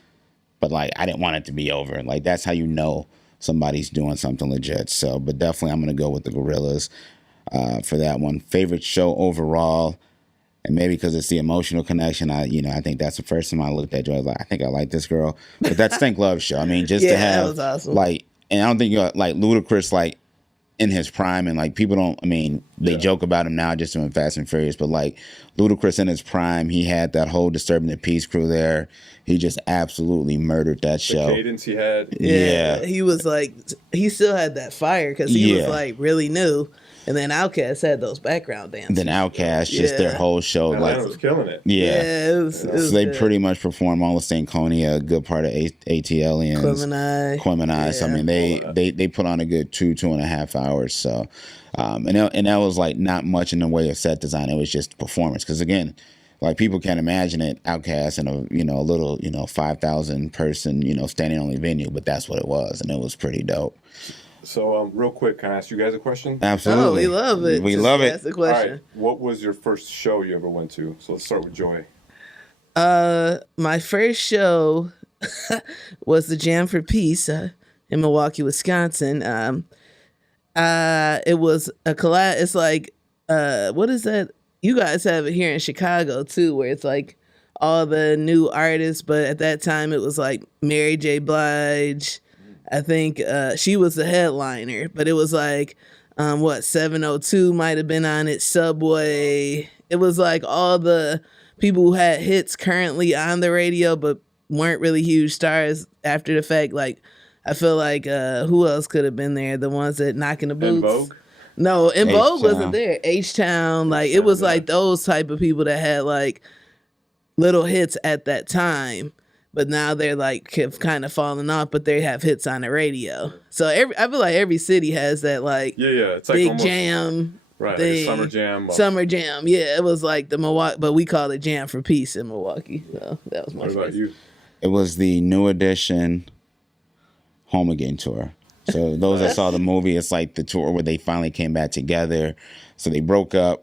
but like I didn't want it to be over. Like that's how you know somebody's doing something legit. So, but definitely I'm going to go with the Gorillaz. For that one. Favorite show overall, and maybe because it's the emotional connection, I think that's the first time I looked at Joy. I was like, I think I like this girl. But that's Think Love Show. I mean, just to have that was awesome. like, and I don't think like Ludacris like in his prime, and like people don't. I mean, they joke about him now just doing Fast and Furious, but like Ludacris in his prime, he had that whole Disturbing the Peace crew there. He just absolutely murdered that show. The cadence he had. Yeah, he was like, he still had that fire, because he was like really new. And then Outkast had those background dances. Then Outkast, just their whole show. Atlanta was killing it. Yeah, it was so they good. Pretty much performed all of Stankonia, a good part of ATLians. Quemini. So, I mean, they put on a good 2.5 hours. So, and that was like not much in the way of set design. It was just performance. Because again, like people can't imagine it, Outkast in a little 5,000 person standing only venue, but that's what it was, and it was pretty dope. So, real quick, can I ask you guys a question? Absolutely. Oh, we love it. We love it. Ask the question. All right. What was your first show you ever went to? So let's start with Joy. My first show was the Jam for Peace in Milwaukee, Wisconsin. It was a collab. It's like, what is that? You guys have it here in Chicago too, where it's like all the new artists. But at that time, it was like Mary J. Blige. I think she was the headliner, but it was like, 702 might have been on it, Subway. It was like all the people who had hits currently on the radio but weren't really huge stars after the fact. Like, I feel like who else could have been there? The ones that knocking the In boots. Vogue? No, In Vogue H-Town. wasn't there. H-Town, like it was like those type of people that had like little hits at that time, but now they're like have kind of fallen off, but they have hits on the radio. So I feel like every city has that like It's like big almost, jam. right? Thing. Like a summer jam. Summer jam, yeah. It was like the Milwaukee, but we call it Jam for Peace in Milwaukee. So that was my What about you? It was the New Edition Home Again tour. So those that saw the movie, it's like the tour where they finally came back together. So they broke up.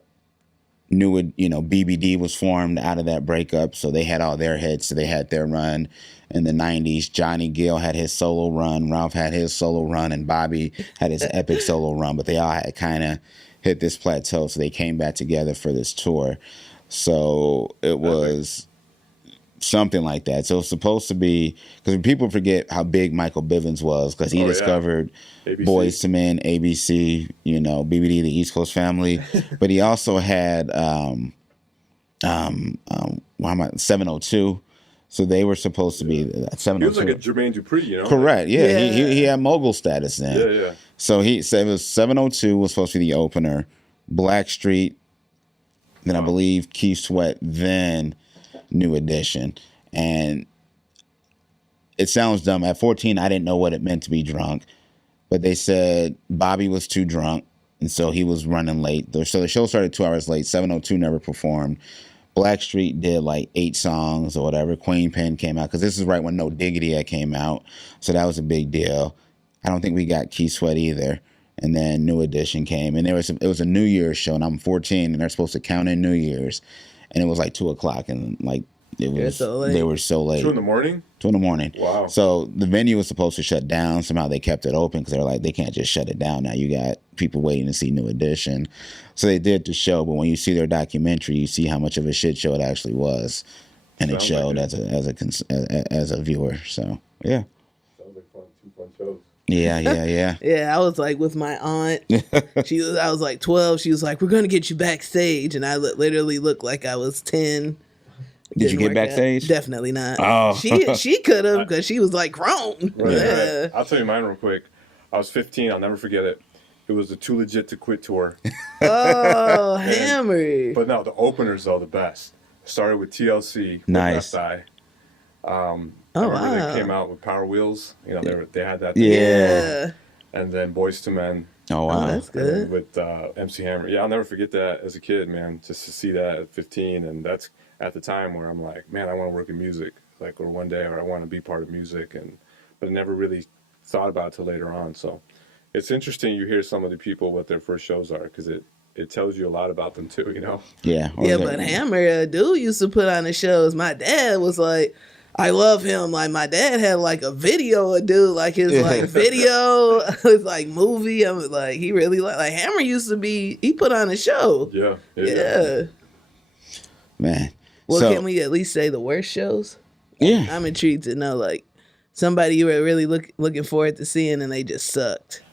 BBD was formed out of that breakup. So they had all their hits. So they had their run in the 90s. Johnny Gill had his solo run. Ralph had his solo run. And Bobby had his epic solo run. But they all had kind of hit this plateau. So they came back together for this tour. So it was something like that. So it's supposed to be, because people forget how big Michael Bivins was, because he discovered ABC. Boyz II Men, ABC, BBD, the East Coast Family, but he also had 702. So they were supposed to be 702. He was like a Jermaine Dupri, Correct. Yeah. He had mogul status then. Yeah. So it was 702 was supposed to be the opener, Blackstreet, then I believe Keith Sweat, then New Edition. And it sounds dumb. At 14, I didn't know what it meant to be drunk, but they said Bobby was too drunk, and so he was running late. So the show started 2 hours late. 702 never performed. Blackstreet did like 8 songs or whatever. Queen Pen came out, because this is right when No Diggity had came out, so that was a big deal. I don't think we got Keith Sweat either. And then New Edition came, and it was a New Year's show, and I'm 14, and they're supposed to count in New Year's. And it was like 2:00, and like they were so late. 2 in the morning. 2 in the morning. Wow. So the venue was supposed to shut down. Somehow they kept it open, because they're like, they can't just shut it down now. You got people waiting to see New Edition. So they did the show, but when you see their documentary, you see how much of a shit show it actually was, and it showed like as a viewer. So yeah. Sounds like 2 fun shows. Yeah. Yeah, I was like with my aunt. I was like 12. She was like, "We're gonna get you backstage," and I literally looked like I was 10. Did you get backstage? Definitely not. Oh, she could have, because she was like grown. Right, Yeah. right. I'll tell you mine real quick. I was 15. I'll never forget it. It was the Too Legit to Quit tour. Oh, Hammer. But no, the openers though the best. Started with TLC. Nice. Left Eye. Oh, remember wow. they came out with Power Wheels. They had that. Yeah. And then Boyz II Men. Oh wow. Oh, that's good. With MC Hammer. Yeah, I'll never forget that as a kid, man. Just to see that at 15, and that's at the time where I'm like, man, I want to work in music, like, or one day, or I want to be part of music, but I never really thought about it till later on. So it's interesting you hear some of the people what their first shows are, because it tells you a lot about them too, Yeah. Yeah, but Hammer, dude used to put on the shows. My dad was like, I love him. Like, my dad had like a video of dude, like his like video, his like movie. I'm like, he really like Hammer used to be. He put on a show. Yeah. Man. Well, So, can we at least say the worst shows? yeah. I'm intrigued to know, like, somebody you were really looking forward to seeing and they just sucked.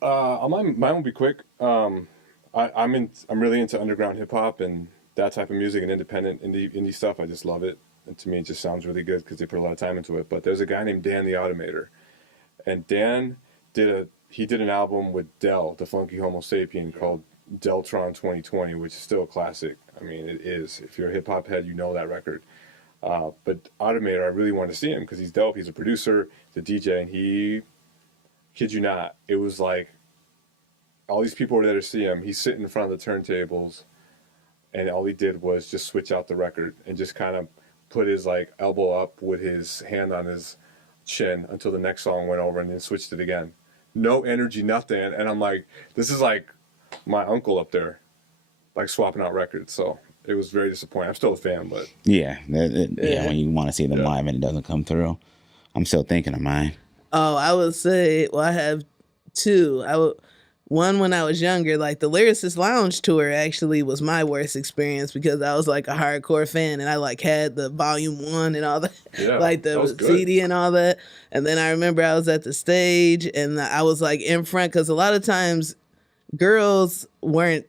Mine will be quick. I'm really into underground hip hop and that type of music and independent indie stuff. I just love it. And to me, it just sounds really good because they put a lot of time into it. But there's a guy named Dan the Automator, and Dan did an album with Del, the Funky Homo Sapien, called Deltron 2020, which is still a classic. I mean, it is. If you're a hip hop head, you know that record. But Automator, I really wanted to see him because he's dope. He's a producer, he's a DJ, and he, kid you not, it was like all these people were there to see him. He's sitting in front of the turntables, and all he did was just switch out the record and just kind of put his like elbow up with his hand on his chin until the next song went over, and then switched it again. No energy, nothing. And I'm like, this is like my uncle up there, like swapping out records. So it was very disappointing. I'm still a fan, but Yeah. When you want to see them live and it doesn't come through. I'm still thinking of mine. Oh, I would say, well, I have two. One when I was younger, like the Lyricist Lounge tour actually was my worst experience because I was like a hardcore fan and I like had the volume 1 and all that, like the CD and all that. And then I remember I was at the stage and I was like in front because a lot of times girls weren't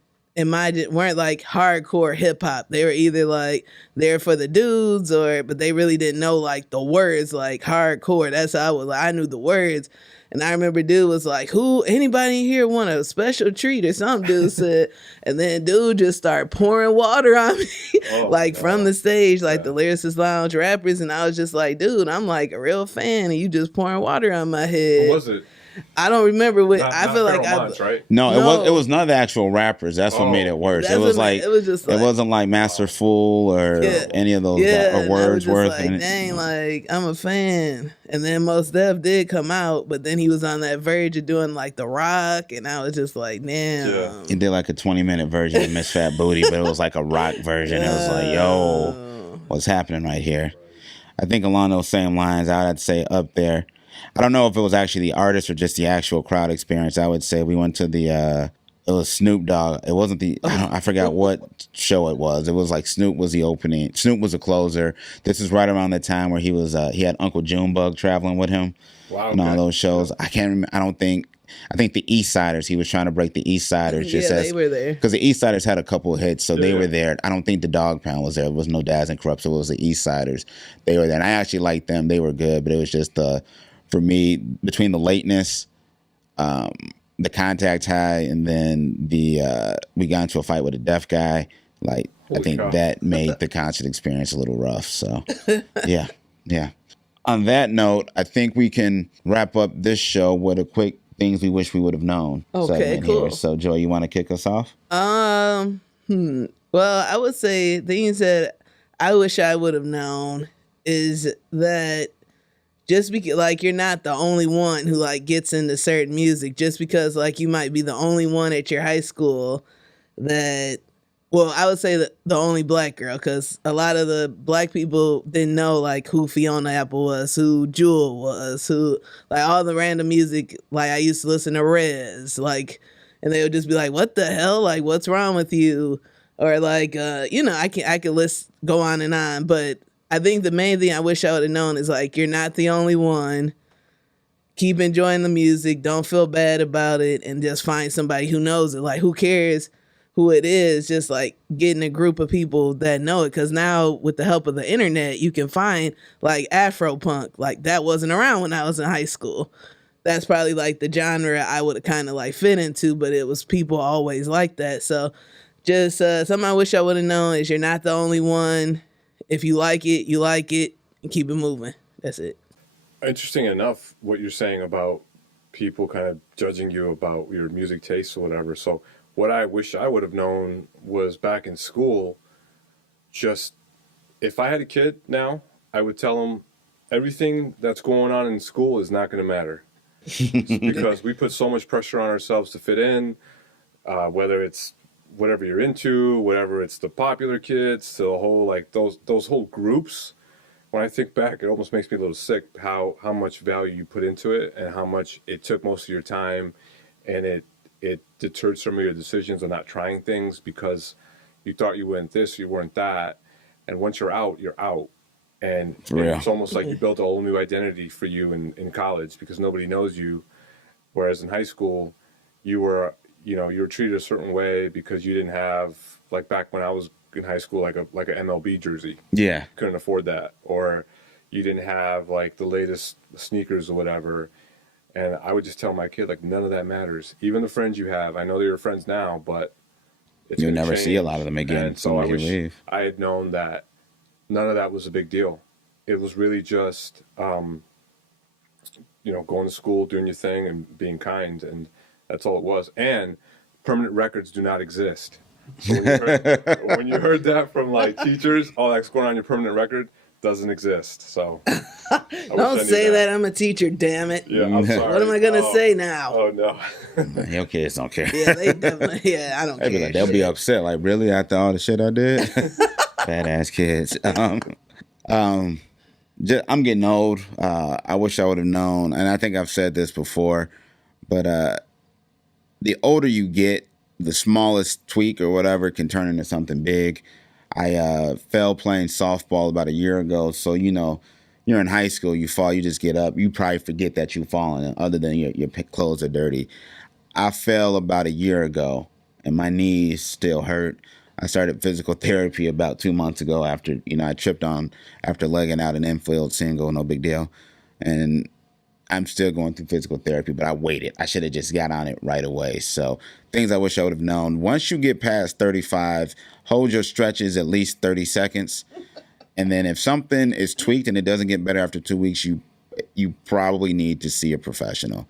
weren't like hardcore hip hop. They were either like there for the dudes but they really didn't know like the words like hardcore. That's how I knew the words. And I remember dude was like, anybody here want a special treat or something, dude said. And then dude just started pouring water on me like from the stage, like the Lyricist Lounge rappers. And I was just like, dude, I'm like a real fan and you just pouring water on my head. What was it? I don't remember what I feel like. Right? No, it was none of the actual rappers. That's what made it worse. It was like it wasn't like Master Fool or any of those or Wordsworth. Like, dang, like I'm a fan. And then Mos Def did come out, but then he was on that verge of doing like The Rock, and I was just like, damn. Yeah. He did like a 20-minute version of Miss Fat Booty, but it was like a rock version. It was like, yo, what's happening right here? I think along those same lines, I would say up there. I don't know if it was actually the artist or just the actual crowd experience. I would say we went to it was Snoop Dogg. It wasn't I forgot what show it was. It was like Snoop was the opening. Snoop was the closer. This is right around the time where he had Uncle Junebug traveling with him. Wow. And all those shows. I can't remember. I think the East Siders, he was trying to break the East Siders. They were there. Because the East Siders had a couple of hits, so they were there. I don't think the Dog Pound was there. It was no Dads and Corrupts. It was the East Siders. They were there. And I actually liked them. They were good, but it was just for me, between the lateness, the contact high, and then we got into a fight with a deaf guy. Like, I think that made the concert experience a little rough. So, yeah. On that note, I think we can wrap up this show with a quick things we wish we would have known. Okay, cool. Here. So, Joy, you want to kick us off? Well, I would say things that I wish I would have known is that just because, like, you're not the only one who, like, gets into certain music. Just because, like, you might be the only one at your high school that, well, I would say the only black girl, because a lot of the black people didn't know, like, who Fiona Apple was, who Jewel was, who, like, all the random music, like, I used to listen to Rez, like, and they would just be like, what the hell? Like, what's wrong with you? Or, like, I could go on and on, but I think the main thing I wish I would have known is, like, you're not the only one. Keep enjoying the music. Don't feel bad about it. And just find somebody who knows it. Like, who cares who it is? Just, like, getting a group of people that know it. Because now, with the help of the internet, you can find, like, Afro punk. Like, that wasn't around when I was in high school. That's probably, like, the genre I would have kind of, like, fit into. But it was people always like that. So, just something I wish I would have known is you're not the only one. If you like it, you like it, and keep it moving. That's it. Interesting enough, what you're saying about people kind of judging you about your music tastes or whatever. So what I wish I would have known was back in school, just if I had a kid now, I would tell him everything that's going on in school is not going to matter. Because we put so much pressure on ourselves to fit in, whether it's whatever you're into, whatever it's the popular kids, to the whole, like, those whole groups. When I think back, it almost makes me a little sick how much value you put into it and how much it took most of your time, and it deterred some of your decisions on not trying things because you thought you weren't this, you weren't that, and once you're out, you're out. And it's almost like you built a whole new identity for you in college because nobody knows you, whereas in high school, you were treated a certain way because you didn't have, like, back when I was in high school, like a MLB jersey. Yeah. Couldn't afford that. Or you didn't have, like, the latest sneakers or whatever. And I would just tell my kid, like, none of that matters. Even the friends you have, I know they're your friends now, but you'll never see a lot of them again. And so I wish I had known that none of that was a big deal. It was really just, going to school, doing your thing, and being kind, and that's all it was. And permanent records do not exist. So when you heard that from, like, teachers, all that's going on your permanent record doesn't exist. So don't say that. I'm a teacher, damn it. Yeah, I'm sorry. What am I gonna say now? Oh no. Your kids don't care. Yeah, they definitely. Yeah, I don't care. They'll be upset. Like, really, after all the shit I did, badass kids. I'm getting old. I wish I would have known, and I think I've said this before, but the older you get, the smallest tweak or whatever can turn into something big. I fell playing softball about a year ago. So, you're in high school, you fall, you just get up. You probably forget that you've fallen, other than your clothes are dirty. I fell about a year ago, and my knees still hurt. I started physical therapy about 2 months ago after, I tripped on after legging out an infield single, no big deal. And I'm still going through physical therapy, but I waited. I should have just got on it right away. So things I wish I would have known. Once you get past 35, hold your stretches at least 30 seconds. And then if something is tweaked and it doesn't get better after 2 weeks, you probably need to see a professional.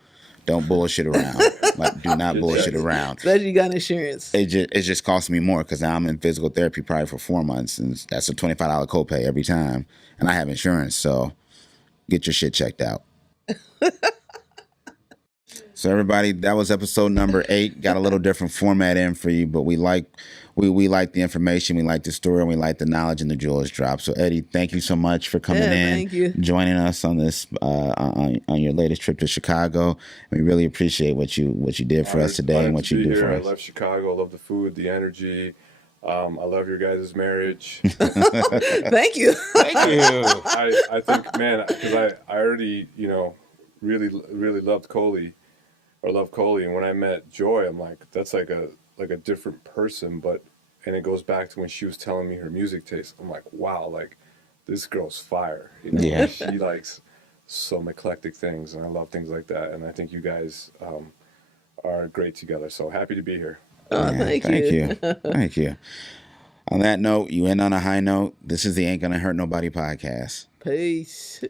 Don't bullshit around. Like, do not bullshit around. Especially you got insurance. It just costs me more because now I'm in physical therapy probably for 4 months, and that's a $25 copay every time. And I have insurance, so get your shit checked out. So everybody, that was episode number 8. Got a little different format in for you, but we like the information, we like the story, and we like the knowledge and the jewels drop. So Eddie, thank you so much for coming in, thank you. Joining us on this on your latest trip to Chicago. We really appreciate what you did for us today and what you do for us. I love Chicago. I love the food, the energy. I love your guys' marriage. Thank you. Thank you. I think, man, because I already, really loved Coley. Or love Coley, and when I met Joy, I'm like, that's like a different person, and it goes back to when she was telling me her music taste. I'm like, wow, like this girl's fire. Yeah. She likes some eclectic things, and I love things like that. And I think you guys are great together. So happy to be here. Thank you. Thank you. On that note, you end on a high note. This is the Ain't Gonna Hurt Nobody podcast. Peace.